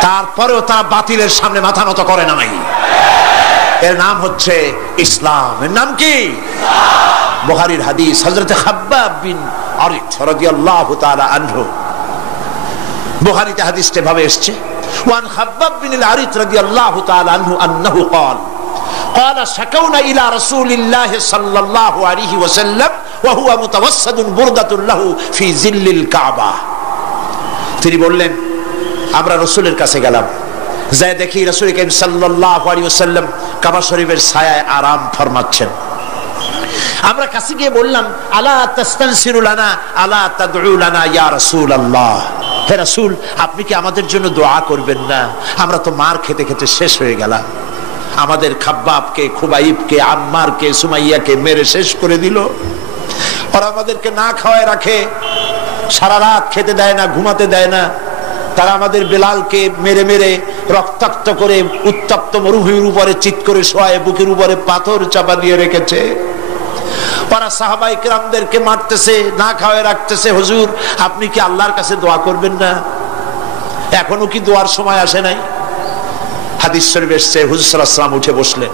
তারপরেও তারা বাতিলের সামনে মাথা নত করে নাই। এর নাম হচ্ছে ইসলাম। এর নাম কি? বুখারীর হাদিস, হযরত খাব্বাব বিন আরিত রাদিয়াল্লাহু তাআলা আনহু। বুখারীতে হাদিসটা ভাবে এসেছে, ওয়ান খাব্বাব বিন আরিত রাদিয়াল্লাহু তাআলা আনহু আন্নাহু قال قال شكونا الى رسول الله صلى الله عليه وسلم وهو متوسد بردة له في ظل الكعبة। তিনি বললেন, আমরা রাসূলের কাছে গেলাম, যাই দেখি রাসূল করিম সাল্লাল্লাহু আলাইহি ওয়াসাল্লাম কাবা শরীফের ছায়ায় আরাম ফরমাচ্ছেন। আমরা কাছে গিয়ে বললাম, আলা তাস্তানসিরু লানা আলা তাদউ লানা ইয়া রাসূলুল্লাহ, হে রাসূল, আপনি কি আমাদের জন্য দোয়া করবেন না? আমরা তো মার খেতে খেতে শেষ হয়ে গেলাম। আমাদের খাব্বাবকে, খুবাইবকে, আম্মারকে, সুমাইয়াকে মেরে শেষ করে দিল। ওরা আমাদেরকে না খাওয়ায় রাখে, সারা রাত খেতে দেয় না, ঘুমাতে দেয় না। তারা আমাদের বেলালকে মেরে মেরে রক্তাক্ত করে উত্তপ্ত মরুভূমির উপরে চিৎ করে শোয়ায়, বুকের উপরে পাথর চাপা দিয়ে রেখেছে। ওরা সাহাবায়ে কেরামদেরকে মারতেছে, না খাওয়ায় রাখতেছে। হুজুর, আপনি কি আল্লাহর কাছে দোয়া করবেন না? এখনো কি দোয়ার সময় আসে নাই? হাদিস শরীফে এসেছে, হুজুর সাল্লাল্লাহু আলাইহি ওয়াসাল্লাম উঠে বসলেন,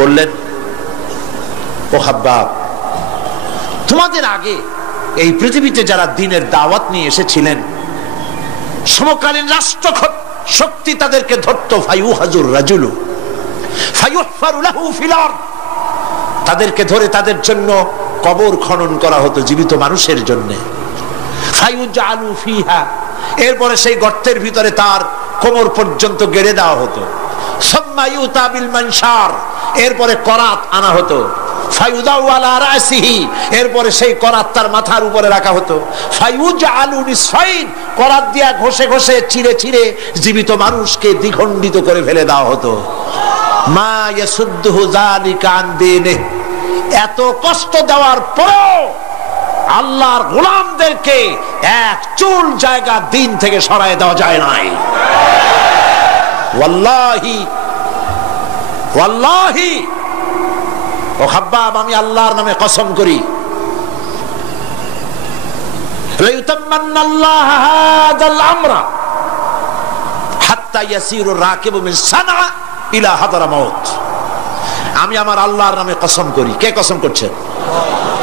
বললেন, ও খাব্বাব, তোমাদের আগে এই পৃথিবীতে যারা দ্বীনের দাওয়াত নিয়ে এসেছিলেন, সমকালীন রাষ্ট্র শক্তি তাদেরকে ধরত, ফায়ুহাজুর রাজুলু ফায়ুহফারু লাহু ফিল আরদ, তাদেরকে ধরে তাদের জন্য কবর খনন করা হতো জীবিত মানুষের জন্য। ফায়ুজআলু ফিহা, এরপরে সেই গর্তের ভিতরে তার কোমর পর্যন্ত গেড়ে দেওয়া হতো। সুম্মা ইউতা বিল মানশার, এরপরে করাত আনা হতো। ফায়ুদাউ আলা রাসিহি, এরপরে সেই করাত তার মাথার উপরে রাখা হতো। ফায়ুজআলু নিসফাইন, করাত দিয়া ঘষে ঘষে চিরে চিরে জীবিত মানুষকে দ্বিখণ্ডিত করে ফেলে দেওয়া হতো। মা ইয়াসুদ্দুহু যালিকা আন দীনিহি, এত কষ্ট দেওয়ার পরেও আল্লাহর গোলামদেরকে এক চুল জায়গা দিন থেকে সরায় দেওয়া যায় নাই। ওয়াল্লাহি ওয়াল্লাহি, ও খাব্বাব, আমি আল্লাহর নামে কসম করি, লাইউতাম্মান্নাল্লাহু হাযাল আমরা হাত্তা ইয়াসিরু রাকিবু মিন সানআ ইলা হাদরামাউত। আমি আমার আল্লাহর নামে কসম করি। কে কসম করছেন?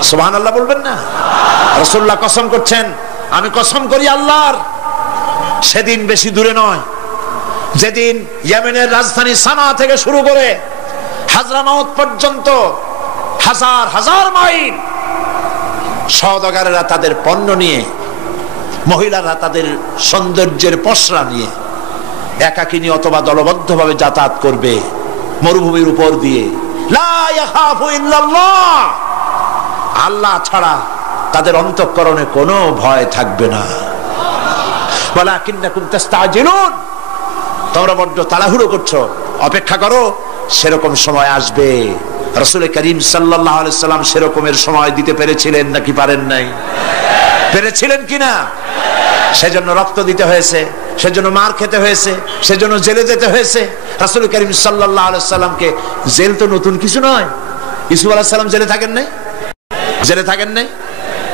সুবহানাল্লাহ বলবেন না? রাসূলুল্লাহ কসম করছেন, আমি কসম করি আল্লাহর, সেদিন বেশি দূরে নয়, যেদিন ইয়েমেনের রাজধানী সানা থেকে শুরু করে হাজরামাউত পর্যন্ত হাজার হাজার মাইল সওদাগরেরা তাদের পণ্য নিয়ে, মহিলারা তাদের সৌন্দর্যের পসরা নিয়ে একাকিনী অথবা দলবদ্ধভাবে যাতায়াত করবে মরুভূমির উপর দিয়ে। লা ইয়াখাফু ইল্লাল্লাহ, আল্লাহ ছাড়া তাদের অন্তঃকরণে কোনো ভয় থাকবে না। ওয়ালাকিন্নাকুম তাস্তাজিলুন, তোমরা বড্ড তাড়াহুড়ো করছো, অপেক্ষা করো, সেরকম সময় আসবে। রাসূল করিম সাল্লাল্লাহু আলাইহি সাল্লাম সেরকমের সময় দিতে পেরেছিলেন নাকি পারেন নাই? পেরেছিলেন কিনা? সেজন্য রক্ত দিতে হয়েছে, সেজন্য মার খেতে হয়েছে, সেজন্য জেলে যেতে হয়েছে। রাসূল করিম সাল্লাল্লাহু আলাইহি সাল্লামকে, জেল তো নতুন কিছু নয়। ইউসুফ আলাইহিস সালাম জেলে থাকেন নাই? জেলে থাকেন নাই?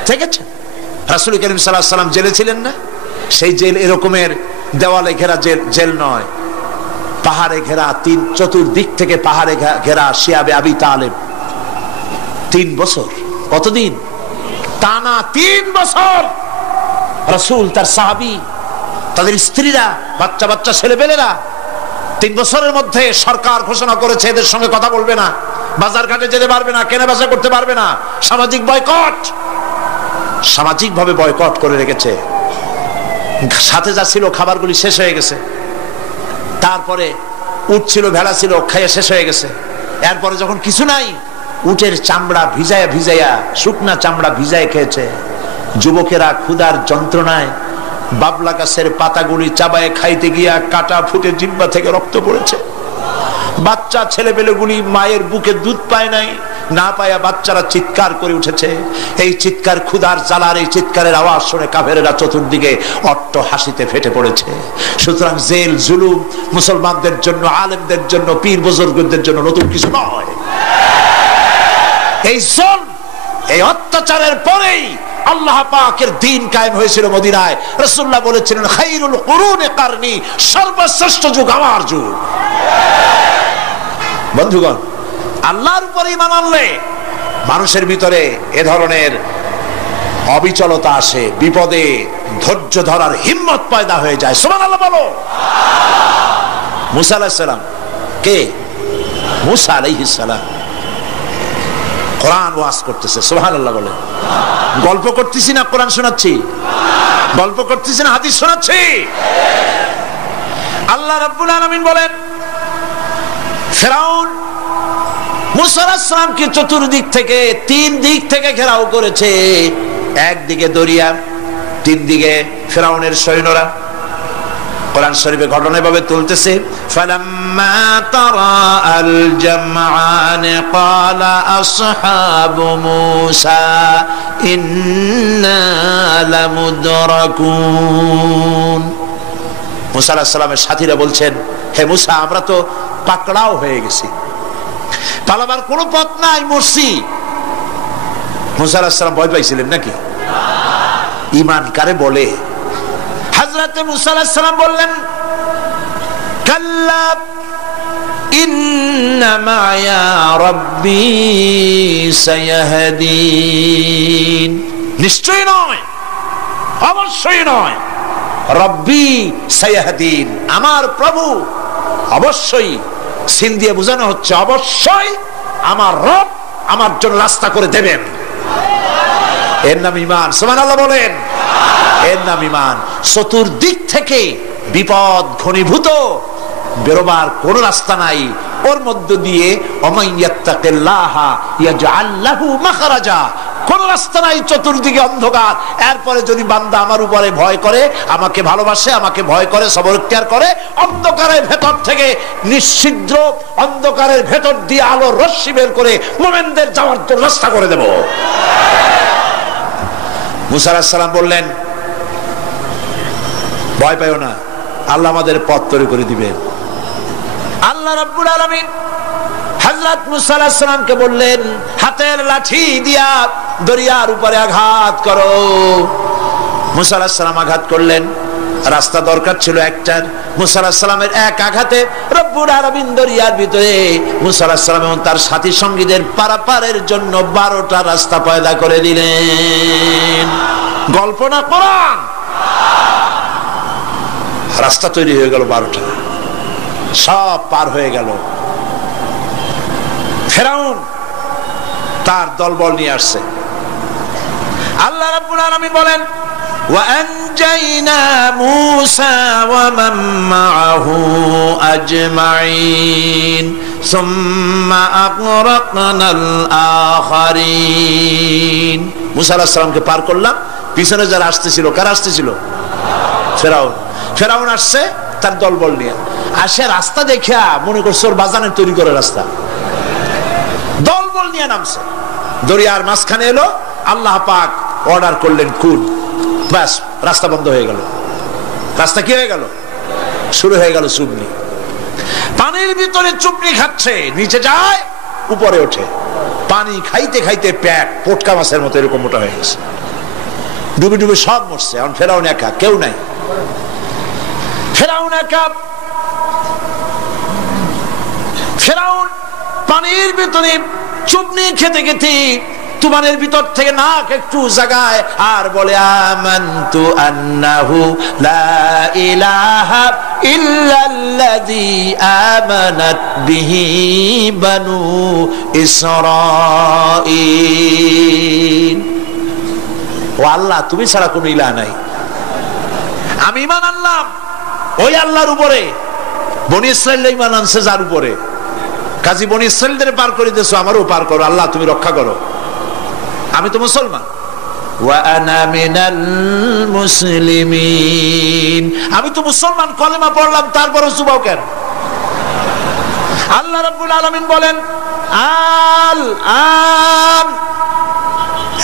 ঠিক আছে, রাসূল করিম সাল্লাল্লাহু আলাইহি সাল্লাম জেলে ছিলেন না? সেই জেল এরকমের দেওয়ালে ঘেরা জেল নয়, পাহাড়ে ঘেরা, চতুর্দিক থেকে পাহাড়ে ঘেরা শিয়াবে আবি তালেব 3 বছর। কতদিন? টানা 3 বছর। রাসূল, তার সাহাবী, তাদের স্ত্রীরা, বাচ্চা বাচ্চা ছেলেপেলেরা 3 বছরের মধ্যে সরকার ঘোষণা করেছে এদের সঙ্গে কথা বলবে না, বাজার ঘাটে যেতে পারবে না, কেনা বেচা করতে পারবে না, সামাজিক বয়কট, সামাজিক ভাবে বয়কট করে রেখেছে। সাথে যা ছিল খাবারগুলি শেষ হয়ে গেছে, তারপরে উট ছিল, ভেড়া ছিল, খাইয়ে শেষ হয়ে গেছে। এরপরে যখন কিছু নাই, উটের চামড়া ভিজায়া ভিজায়া, শুকনা চামড়া ভিজায় খেয়েছে। যুবকেরা ক্ষুধার যন্ত্রণায় বাবলা গাছের পাতাগুলি চাবায় খাইতে গিয়া কাটা ফুটে জিহ্বা থেকে রক্ত পড়েছে। বাচ্চা ছেলেপেলেগুলি মায়ের বুকে দুধ পায় নাই, না পায়া বাচ্চারা চিৎকার করে উঠেছে। এই চিৎকার, ক্ষুধার জ্বালার এই চিৎকারের আওয়াজ শুনে কাফেরেরা চতুর্দিকে অট্ট হাসিতে ফেটে পড়েছে। সুতরাং জেল জুলুম মুসলমানদের জন্য, আলেমদের জন্য, পীর বুজুর্গদের জন্য নতুন কিছু নয়। এই জুলম, এই অত্যাচারের পরেই আল্লাহ পাকের দ্বীন কায়েম হয়েছিল মদিনায়। রাসূলুল্লাহ বলেছিলেন, খায়রুল কুরুনি কারনি, সর্বশ্রেষ্ঠ যুগ আমার যুগ। বন্ধুগণ, আল্লাহর উপর ঈমান আনলে মানুষের ভিতরে এ ধরনের অবিচলতা আসে, বিপদে ধৈর্য ধরার হিম্মত পয়দা হয়ে যায়। সুবহানাল্লাহ বলো। মুসা আলাইহিস সালাম কে? মুসা আলাইহিস সালাম কোরআন ওয়াজ করতেছে। সুবহানাল্লাহ বলে। গল্প করতেছি না কোরআন শোনাচ্ছি? গল্প করতেছি না হাদিস শোনাচ্ছি? আল্লাহ রাব্বুল আলামিন বলেন, ফিরআউন মুসা আলাইহিস সালামকে চতুর্দিক থেকে, 3 দিক থেকে ঘেরাও করেছে। একদিকে দরিয়া, 3 দিকে ফিরআউনের সৈন্যরা। কোরআন শরীফে ঘটনা এভাবে তুলতেছে, ফালাম্মা তারা আল জামআন ক্বালা আসহাবু মূসা ইন্না লামুদরাকুন। মুসা আলাইহিস সালামের সাথীরা বলছেন, হে মুসা, আমরা তো পাকড়াও হয়ে গেছি, পালাবার কোনো পথ নাই, মরছি। মুসা আলাইহিস সালাম ভয় পাইছিলেন নাকি? ঈমান কারে বলে? হযরতে মুসা আলাইহিস সালাম বললেন, কাল্লা ইন্না মা'য়া রাব্বী সায়াহদিন। নিশ্চয়ই নয়, অবশ্যই নয়, রব্বী সায়াহদিন, আমার প্রভু অবশ্যই, সিন দিয়ে বোঝানো হচ্ছে অবশ্যই আমার রব আমার জন্য রাস্তা করে দেবেন। এর নাম ঈমান। সুবহানাল্লাহ বলেন। এর নাম ঈমান। চতুর্দিক থেকে বিপদ ঘনীভূত, বেরোবার কোন রাস্তা নাই। ওর মধ্য দিয়ে ওমাইয়াত্তাকিল্লাহা ইয়াজআল লাহু মাখরাজা, কোন রাস্তা নাই, চতুর্দিকে অন্ধকার। এরপরে যদি বান্দা আমার উপরে ভয় করে, আমাকে ভালোবাসে, আমাকে ভয় করে, সবর ইখতিয়ার করে, অন্ধকারের ভেতর থেকে নিশ্ছিদ্র অন্ধকারের ভেতর দিয়ে আলোর রশ্মি বের করে মুমিনদের যাওয়ার জন্য রাস্তা করে দেব। মুসা আলাইহিস সালাম বললেন, ভয় পাইও না, আল্লাহ আমাদের পথ তৈরি করে দিবেন। আল্লাহ রাব্বুল আলামিন হযরত মুসা আলাইহিস সালামকে বললেন, হাতের লাঠি দিয়া দরিয়ার উপরে আঘাত করো। মুসা আলাইহিস সালাম আঘাত করলেন। রাস্তা দরকার ছিল একটার। মুসা আলাইহিস সালামের এক আঘাতে রব্বুল আলামিন দরিয়ার ভিতরে মুসা আলাইহিস সালাম এবং তার সাথী সঙ্গীদের পারাপারের জন্য 12টা রাস্তা পয়দা করে দিলেন। গল্প না কোরআন। রাস্তা তৈরি হয়ে গেল 12টা, সব পার হয়ে গেল। ফিরআউন তার দলবল নিয়ে আসছে। আল্লাহ রাব্বুল আলামিন বলেন, ওয়া আনজাইনা মূসা ওয়া মান মাআহু আজমাইন সুম্মা আগরাকনাল আখারিন। মূসা আলাইহিস সালামকে পার করলাম, পিছনে যারা আসতেছিল, কারা আসতেছিল? ফেরাউন আসছে তার দলবল নিয়ে, আসে রাস্তা দেখিয়া মনে করছে ওর বাজানের তৈরি করে রাস্তা, দলবল নিয়ে নামছে, দরিয়ার মাঝখানে এলো, আল্লাহ পাক অর্ডার করলেন কুল, ব্যাস রাস্তা বন্ধ হয়ে গেল। রাস্তা কি হয়ে গেল? শুরু হয়ে গেল চুবনি। পানির ভিতরে চুবনি খাচ্ছে, নিচে যায় উপরে ওঠে, পানি খাইতে খাইতে পেট পটকা মাছের মতো এরকম মোটা হয়ে গেছে, ডুবে ডুবে সব মরছে। এখন ফেরাউন একা, কেউ নাই, ফেরাউন একা। ফেরাউন পানির ভিতরে চুবনি খেতে খেতে তুমানের ভিতর থেকে নাক একটু জাগায় আর বলে আমানতু আন্নাহু লা ইলাহা ইল্লাল্লাযী আমানাত বিহি বানু ইসরাঈল। ও আল্লাহ, তুমি ছাড়া কোনো ইলাহ নাই, আমি ঈমান আনলাম ওই আল্লাহর উপরে। বনি ইসরাঈল ঈমান আনছে যার উপরে, কাজী বনি ইসরাঈলদের পার করে দিয়েছো, আমারও পার করো আল্লাহ, তুমি রক্ষা করো, আমি তো মুসলমান। ওয়া আনা মিনাল মুসলিমিন, আমি তো মুসলমান, কলেমা পড়লাম, তারপরও চুবাও কেন? আল্লাহ রাব্বুল আলামিন বলেন আল আন,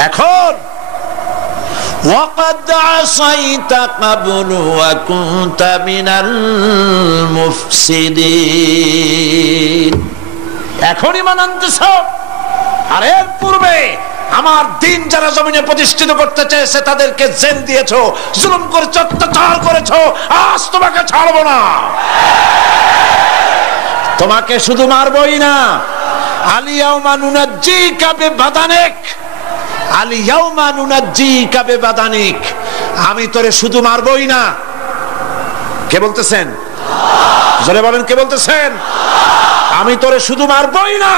এখন ওয়াকাদ আসাইতা ক্বাবলু ওয়া কুনতা মিনাল মুফসিদিন, এখন ঈমান আনতেছ, আর এর পূর্বে আমার দিন যারা জমিনে প্রতিষ্ঠিত করতে চেয়েছে তাদেরকে জেল দিয়েছো, জুলুম করেছো, অত্যাচার করেছো, আজ তোমাকে ছাড়বো না। তোমাকে শুধু মারবই না, আলিয়াউমা নুনাজ্জিকা বিবাদানিক, আলিয়াউমা নুনাজ্জিকা বিবাদানিক, আমি তোরে শুধু মারবই না। কে বলতেছেন? জোরে বলেন, কে বলতেছেন? আমি তোরে শুধু মারবই না,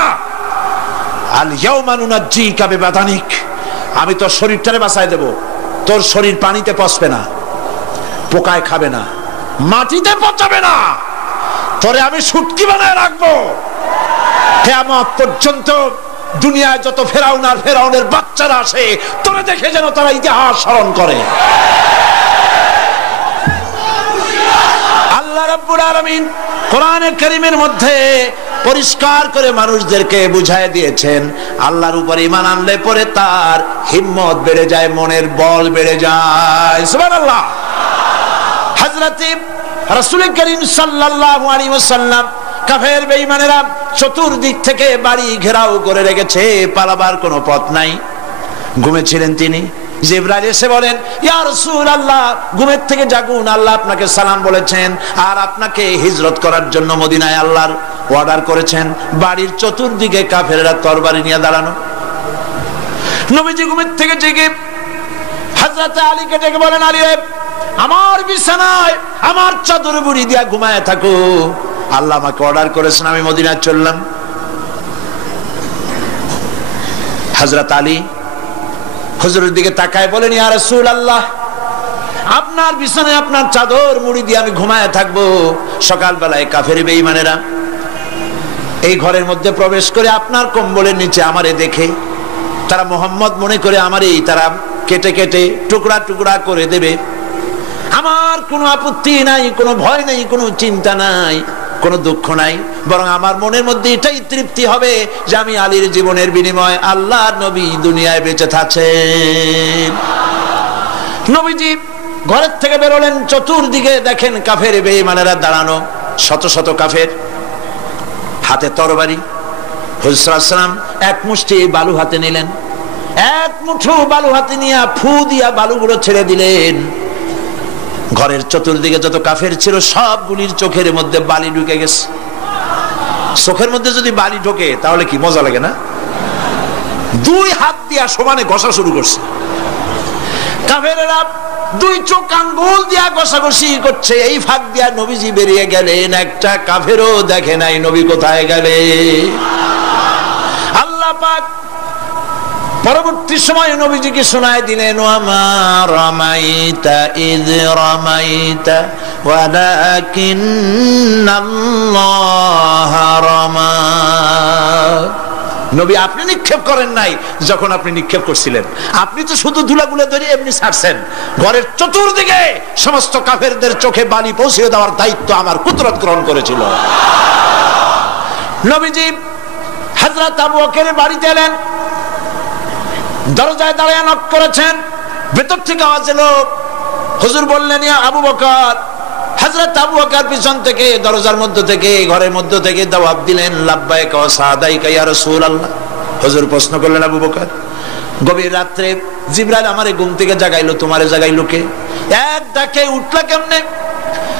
আল ইয়াউমা নুনাজ্জিকা বিবাদানিক, আমি তোর শরীরটারে বাঁচায় দেব, তোর শরীর পানিতে পচবে না, পোকায় খাবে না, মাটিতে পচাবে না, তোরে আমি শুটকি বানায় রাখবো কিয়ামত পর্যন্ত। দুনিয়ায় যত ফেরাউন আর ফেরাউনের বাচ্চারা আসে, তোরে দেখে যেন তারা ইতিহাস স্মরণ করে। আল্লাহ রাব্বুল আলামিন কোরআনে কারীমের মধ্যে পরিষ্কার করে মানুষদেরকে বুঝায় দিয়েছেন, আল্লাহর উপর ঈমান আনলে পরে তার হিম্মত বেড়ে যায়, মনের বল বেড়ে যায়। সুবহানাল্লাহ। হযরত রাসূল করিম সাল্লাল্লাহু আলাইহি ওয়াসাল্লাম কাফের বেঈমানেরা চতুর্দিক থেকে বাড়ি ঘেরাও করে রেখেছে, পালাবার কোনো পথ নাই। ঘুমেছিলেন তিনি, জিবরাইল এসে বলেন ইয়া রাসূলুল্লাহ, ঘুমের থেকে জাগুন, আল্লাহ আপনাকে সালাম বলেছেন আর আপনাকে হিজরত করার জন্য মদিনায় আল্লাহর অর্ডার করেছেন। বাড়ির চতুর্দিকে কাফেররা তরবারি নিয়ে দাঁড়ানো। নবীজি ঘুমের থেকে জেগে হযরত আলীকে ডেকে বলেন, আলী রে, আমার বিছানায় আমার চাদর মুড়ি দিয়া ঘুমায় থাকো, আল্লাহ আমাকে অর্ডার করেছেন, আমি মদিনায় চললাম। হযরত আলী হুজুরের দিকে তাকায় বলেন ইয়া রাসূলুল্লাহ, আপনার বিছানায় আপনার চাদর মুড়ি দিয়ে আমি ঘুমায় থাকবো, সকালবেলায় কাফের বেঈমানেরা এই ঘরের মধ্যে প্রবেশ করে আপনার কম্বলের নিচে আমারে দেখে তারা মুহাম্মদ মনে করে আমারই তারা কেটে কেটে টুকরা টুকরা করে দেবে। আমার কোনো আপত্তি নাই, কোনো ভয় নাই, কোনো চিন্তা নাই, কোনো দুঃখ নাই, বরং আমার মনের মধ্যে এটাই তৃপ্তি হবে যে আমি আলীর জীবনের বিনিময়ে আল্লাহর নবী দুনিয়ায় বেঁচে থাকেন। নবীজি ঘরের থেকে বেরোলেন, চতুর্দিকে দেখেন কাফের বেঈমানেরা দাঁড়ানো, শত শত কাফের, হাতে তরবারি। হুজুর সাল্লাল্লাহু আলাইহি ওয়াসাল্লাম এক মুষ্টি বালু হাতে নিলেন, এক মুঠো বালু হাতে নিয়ে ফু দিয়া বালুগুলো ছেড়ে দিলেন। ঘরের চতুর্দিকে যত কাফের ছিল সবগুলির চোখের মধ্যে বালি ঢুকে গেছে। চোখের মধ্যে যদি বালি ঢোকে তাহলে কি মজা লাগে না? দুই হাত দিয়া সমানে ঘষা শুরু করছে কাফেরেরা, দুই চোখ আঙ্গুল দিয়া ঘষাঘষি করছে। এই ফাঁক দিয়া নবীজি বেরিয়ে গেলেন, একটা কাফেরও দেখে নাই নবী কোথায় গেলে। আল্লাহ পাক পরবর্তী সময় নবীজিকে শোনায় দিলেন ওয়ামা রামাইতা ইয রামাইতা ওয়ালাকিন্নাল্লাহ রামা। নবী আপনি নিক্ষেপ করেন নাই, যখন আপনি নিক্ষেপ করছিলেন আপনি তো শুধু ধুলাগুলো ধরে এমনি ছাড়ছেন। ঘরের চতুর্দিকে সমস্ত কাফেরদের চোখে বালি পৌঁছে দেওয়ার দায়িত্ব আমার কুদরত গ্রহণ করেছিল। নবীজি হযরত আবু বকরের বাড়িতে এলেন, দরজায় দাঁড়িয়ে নক করেছেন, ভেতর থেকে আওয়াজ এলো। হুজুর বললেন, ইয়া আবু বকর। হযরত আবু বকর পিছন থেকে দরজার মধ্য থেকে ঘরের মধ্য থেকে জবাব দিলেন, লাব্বাইক ওয়া সাদাইকা ইয়া রাসূলুল্লাহ। হুজুর প্রশ্ন করলেন, আবু বকর গভীর রাত্রে জিবরাইল আমারে ঘুম থেকে জাগাইলো, তোমারে জাগাইলো কে? এক ডাকে উঠলা কেমনে?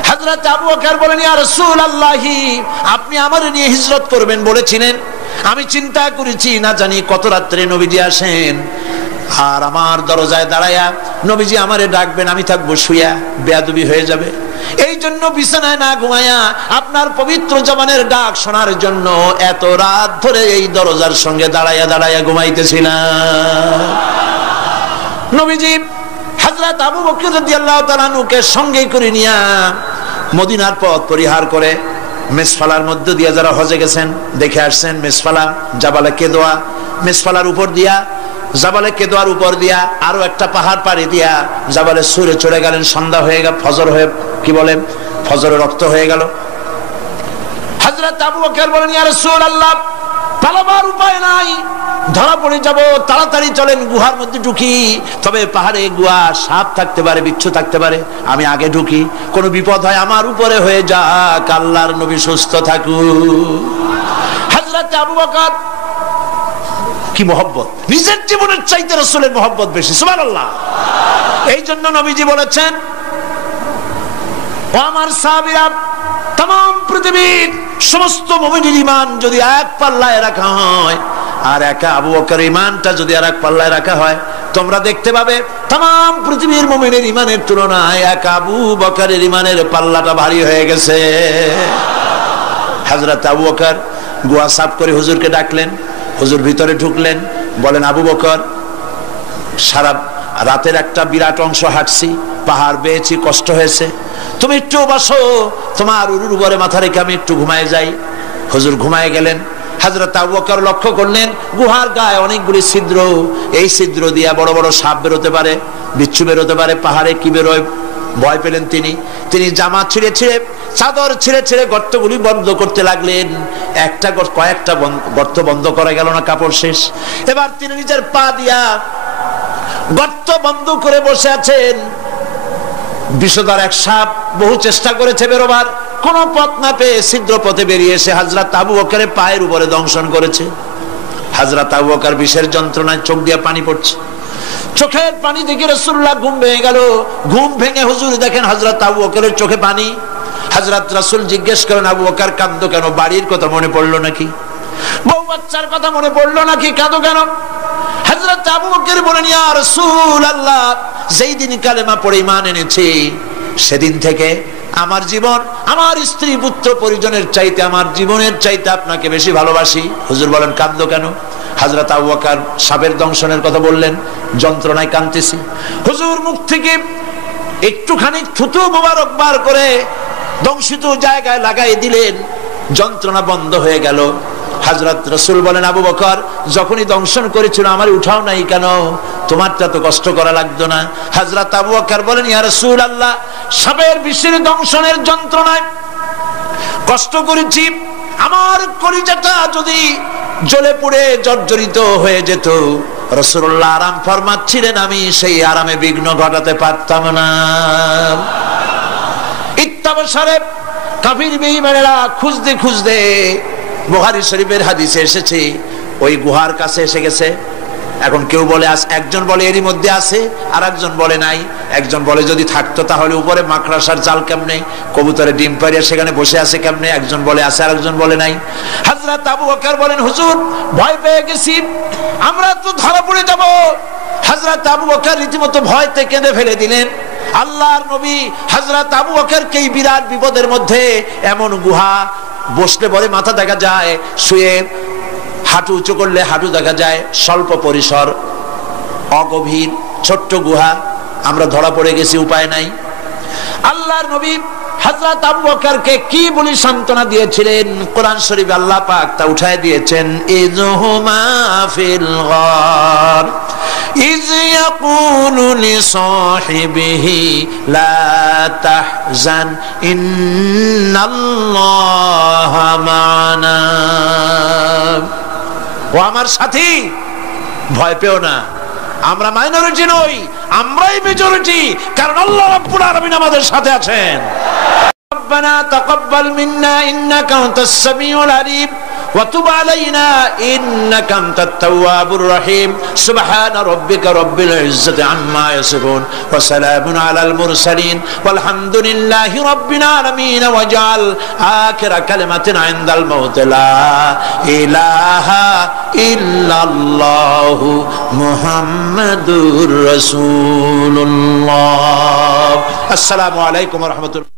হযরত আবু বকর বলেন, ইয়া রাসূলুল্লাহ, আপনি আমারে নিয়ে হিজরত করবেন বলেছিলেন, আমি চিন্তা করেছি না জানি কত রাত্রে নবীজি আসেন, আর আমার দরজায় দাঁড়ায়া নবীজি আমারে ডাকবেন, আমি থাকবো শুয়া, বেয়াদবি হয়ে যাবে। এই জন্য বিছানায় না ঘুমায়া আপনার পবিত্র জবানের ডাক শোনার জন্য এত রাত ধরে এই দরজার সঙ্গে দাঁড়ায়া দাঁড়ায়া ঘুমাইতেছিলাম। নবীজি হযরত আবু বকর রাদিয়াল্লাহু তাআলা আনহুকে সঙ্গে করে নিয়া মদিনার পথ পরিহার করে মেসফালার মধ্য দিয়ে যারা হজে গেছেন দেখে আসছেন, মেসফালা জাবালে কেদোয়া, মেসফালার উপর দিয়া জাবালে কেদোয়ার উপর দিয়া আরো একটা পাহাড় পাড়ি দিয়া জাবালে সুরে চড়ে গেলেন। সন্ধ্যা হয়ে গেল, ফজর হয়ে কি বলে ফজরের রক্ত হয়ে গেল। হযরত আবু বকর বলেন, ইয়া রাসূলুল্লাহ, পালাবার উপায় নাই, ধরা পড়ে যাব, তাড়াতাড়ি চলেন গুহার মধ্যে ঢুকি। তবে পাহাড়ে গুহা, সাপ থাকতে পারে, বিচ্ছু থাকতে পারে, আমি আগে ঢুকি, কোনো বিপদ হয় আমার উপরে হয়ে যাক, আল্লাহর নবী সুস্থ থাকুক। হযরত আবু বকর কি মহব্বত, নিজের জীবনের চাইতে রাসূলের মহব্বত বেশি, সুবহানাল্লাহ। এই জন্য নবীজি বলেছেন, ও আমার সাহাবীরা, तमाम পৃথিবীর সমস্ত মুমিনের ঈমান যদি এক পাল্লায় রাখা হয় আর একা আবু বকরের ঈমানটা যদি আরেক পাল্লায় রাখা হয়, তোমরা দেখতে পাবে तमाम পৃথিবীর মুমিনের ঈমানের তুলনায় একা আবু বকরের ঈমানের পাল্লাটা ভারী হয়ে গেছে। হযরত আবু বকর গুহা সাফ করে হুজুরকে ডাকলেন, হুজুর ভিতরে ঢুকলেন, বলেন, আবু বকর, সারা রাতের একটা বিরাট অংশ হাঁটছি, পাহাড় বেয়েছি, কষ্ট হয়েছে, তুমি একটু বসো, তোমার উরুর উপরে মাথা রেখে আমি একটু ঘুমায় যাই। হুজুর ঘুমায় গেলেন। হযরত আবু বকর লক্ষ্য করলেন গুহার গায়ে অনেকগুলি ছিদ্র, এই ছিদ্র দিয়া বড় বড় সাপ বেরোতে পারে, বিচ্ছু বেরোতে পারে, পাহাড়ে কি বেরোয় ভয় পেলেন তিনি জামা ছিঁড়ে ছিঁড়ে, চাদর ছিঁড়ে ছিঁড়ে গর্তগুলি বন্ধ করতে লাগলেন। কয়েকটা গর্ত বন্ধ করা গেল না, কাপড় শেষ। এবার তিনি নিজের পা দিয়া গর্ত বন্ধ করে বসে আছেন। বিষধর এক সাপ বহু চেষ্টা করেছে বেরোবার, কোন পথ না পেয়ে ছিদ্র পথে বেরিয়ে এসে হযরত আবু বকরের পায়ের উপরে দংশন করেছে। হযরত আবু বকর বিষের যন্ত্রণায় চোখ দিয়ে পানি পড়ছে, চোখের পানি দেখে রাসূলুল্লাহ ঘুম ভেঙে গেল। ঘুম ভেঙে হুজুর দেখেন হযরত আবু বকরের চোখে পানি। হযরত রাসূল জিজ্ঞেস করেন, আবু বকর কাঁদো কেন? বাড়ির কথা মনে পড়লো নাকি? বউ বাচ্চার কথা মনে পড়লো নাকি? কাঁদো কেন? হযরত আবু বকর বলেন, ইয়া রাসূলুল্লাহ, যেই দিন কালেমা পড়ে ঈমান এনেছি সেদিন থেকে আমার জীবন, আমার স্ত্রী পুত্র পরিজনের চাইতে, আমার জীবনের চাইতে আপনাকে বেশি ভালোবাসি। হুজুর বলেন, কাঁদো কেন? হযরত আবু বকর সাপের দংশনের কথা বললেন, যন্ত্রণায় কাঁদতেছি। হুজুর মুখ থেকে একটুখানি থুতু মোবারক বার করে দংশিত জায়গায় লাগাই দিলেন, যন্ত্রণা বন্ধ হয়ে গেল। হযরত রাসূল বলেন, আবু বকর, যখনই দংশন করেছিল আমার উঠাও নাই কেন? তোমারটা তো কষ্ট করা লাগতো না। হযরত আবু বকর বলেন, ইয়া রাসূলুল্লাহ, সাপের বিষের দংশনের যন্ত্রণায় কষ্ট করেছি, আমার কলিজাটা যদি জ্বলে পুড়ে জর্জরিত হয়ে যেত, রাসূলুল্লাহ আরাম ফরমাচ্ছিলেন, আমি সেই আরামে বিঘ্ন ঘটাতে পারতাম না। ইত্তাবসারে কাফির বেঈমানেরা খুঁজতে খুঁজতে, বুখারী শরীফের হাদিসে এসেছে, ওই গুহার কাছে এসে গেছে। এখন কেউ বলে একজন বলে এরই মধ্যে আছে, আর একজন বলে নাই। একজন বলে যদি থাকতো তাহলে উপরে মাকড়াসার জাল কেমনে, কবুতরের ডিম পাড়িয়া সেখানে বসে আছে কেমনে? একজন বলে আছে, আর একজন বলে নাই। হযরত আবু বকর বলেন, হুজুর ভয় পেয়ে গেছি, আমরা তো ধরা পড়ে যাব। হযরত আবু বকর রীতিমতো ভয়তে কেঁদে ফেলে দিলেন। আল্লাহর নবী হযরত আবু বকরকে এই বিরাট বিপদের মধ্যে, এমন গুহা, বসলে পরে মাথা দেখা যায়, শুয়ে হাঁটু উঁচু করলে হাঁটু দেখা যায়, স্বল্প পরিসর, অগভীর, ছোট্ট গুহা, আমরা ধরা পড়ে গেছি, উপায় নাই। আল্লাহর নবী হযরত আবু বকরকে কি বলি সান্ত্বনা দিয়েছিলেন, কোরআন শরীফে আল্লাহ পাক তা উঠায় দিয়েছেন। ইযহুমা ফিল গার ইয ইয়াকুলু লিসাহিবিহি লা তাহজান ইন্নাল্লাহা মা'ানা। ও আমার সাথী, ভয় পেও না, আমরা মাইনরিটি নই, আমরাই মেজরিটি, কারণ আল্লাহ রাব্বুল আলামিন আমাদের সাথে আছেন। ربنا تقبل منا إنك أنت السميع العليم وتب علينا إنك أنت التواب الرحيم سبحان ربك رب العزة عما يصفون وسلام على المرسلين والحمد لله رب العالمين واجعل آخر كلمة عند الموت لا إله إلا الله محمد رسول الله. السلام عليكم ورحمة الله.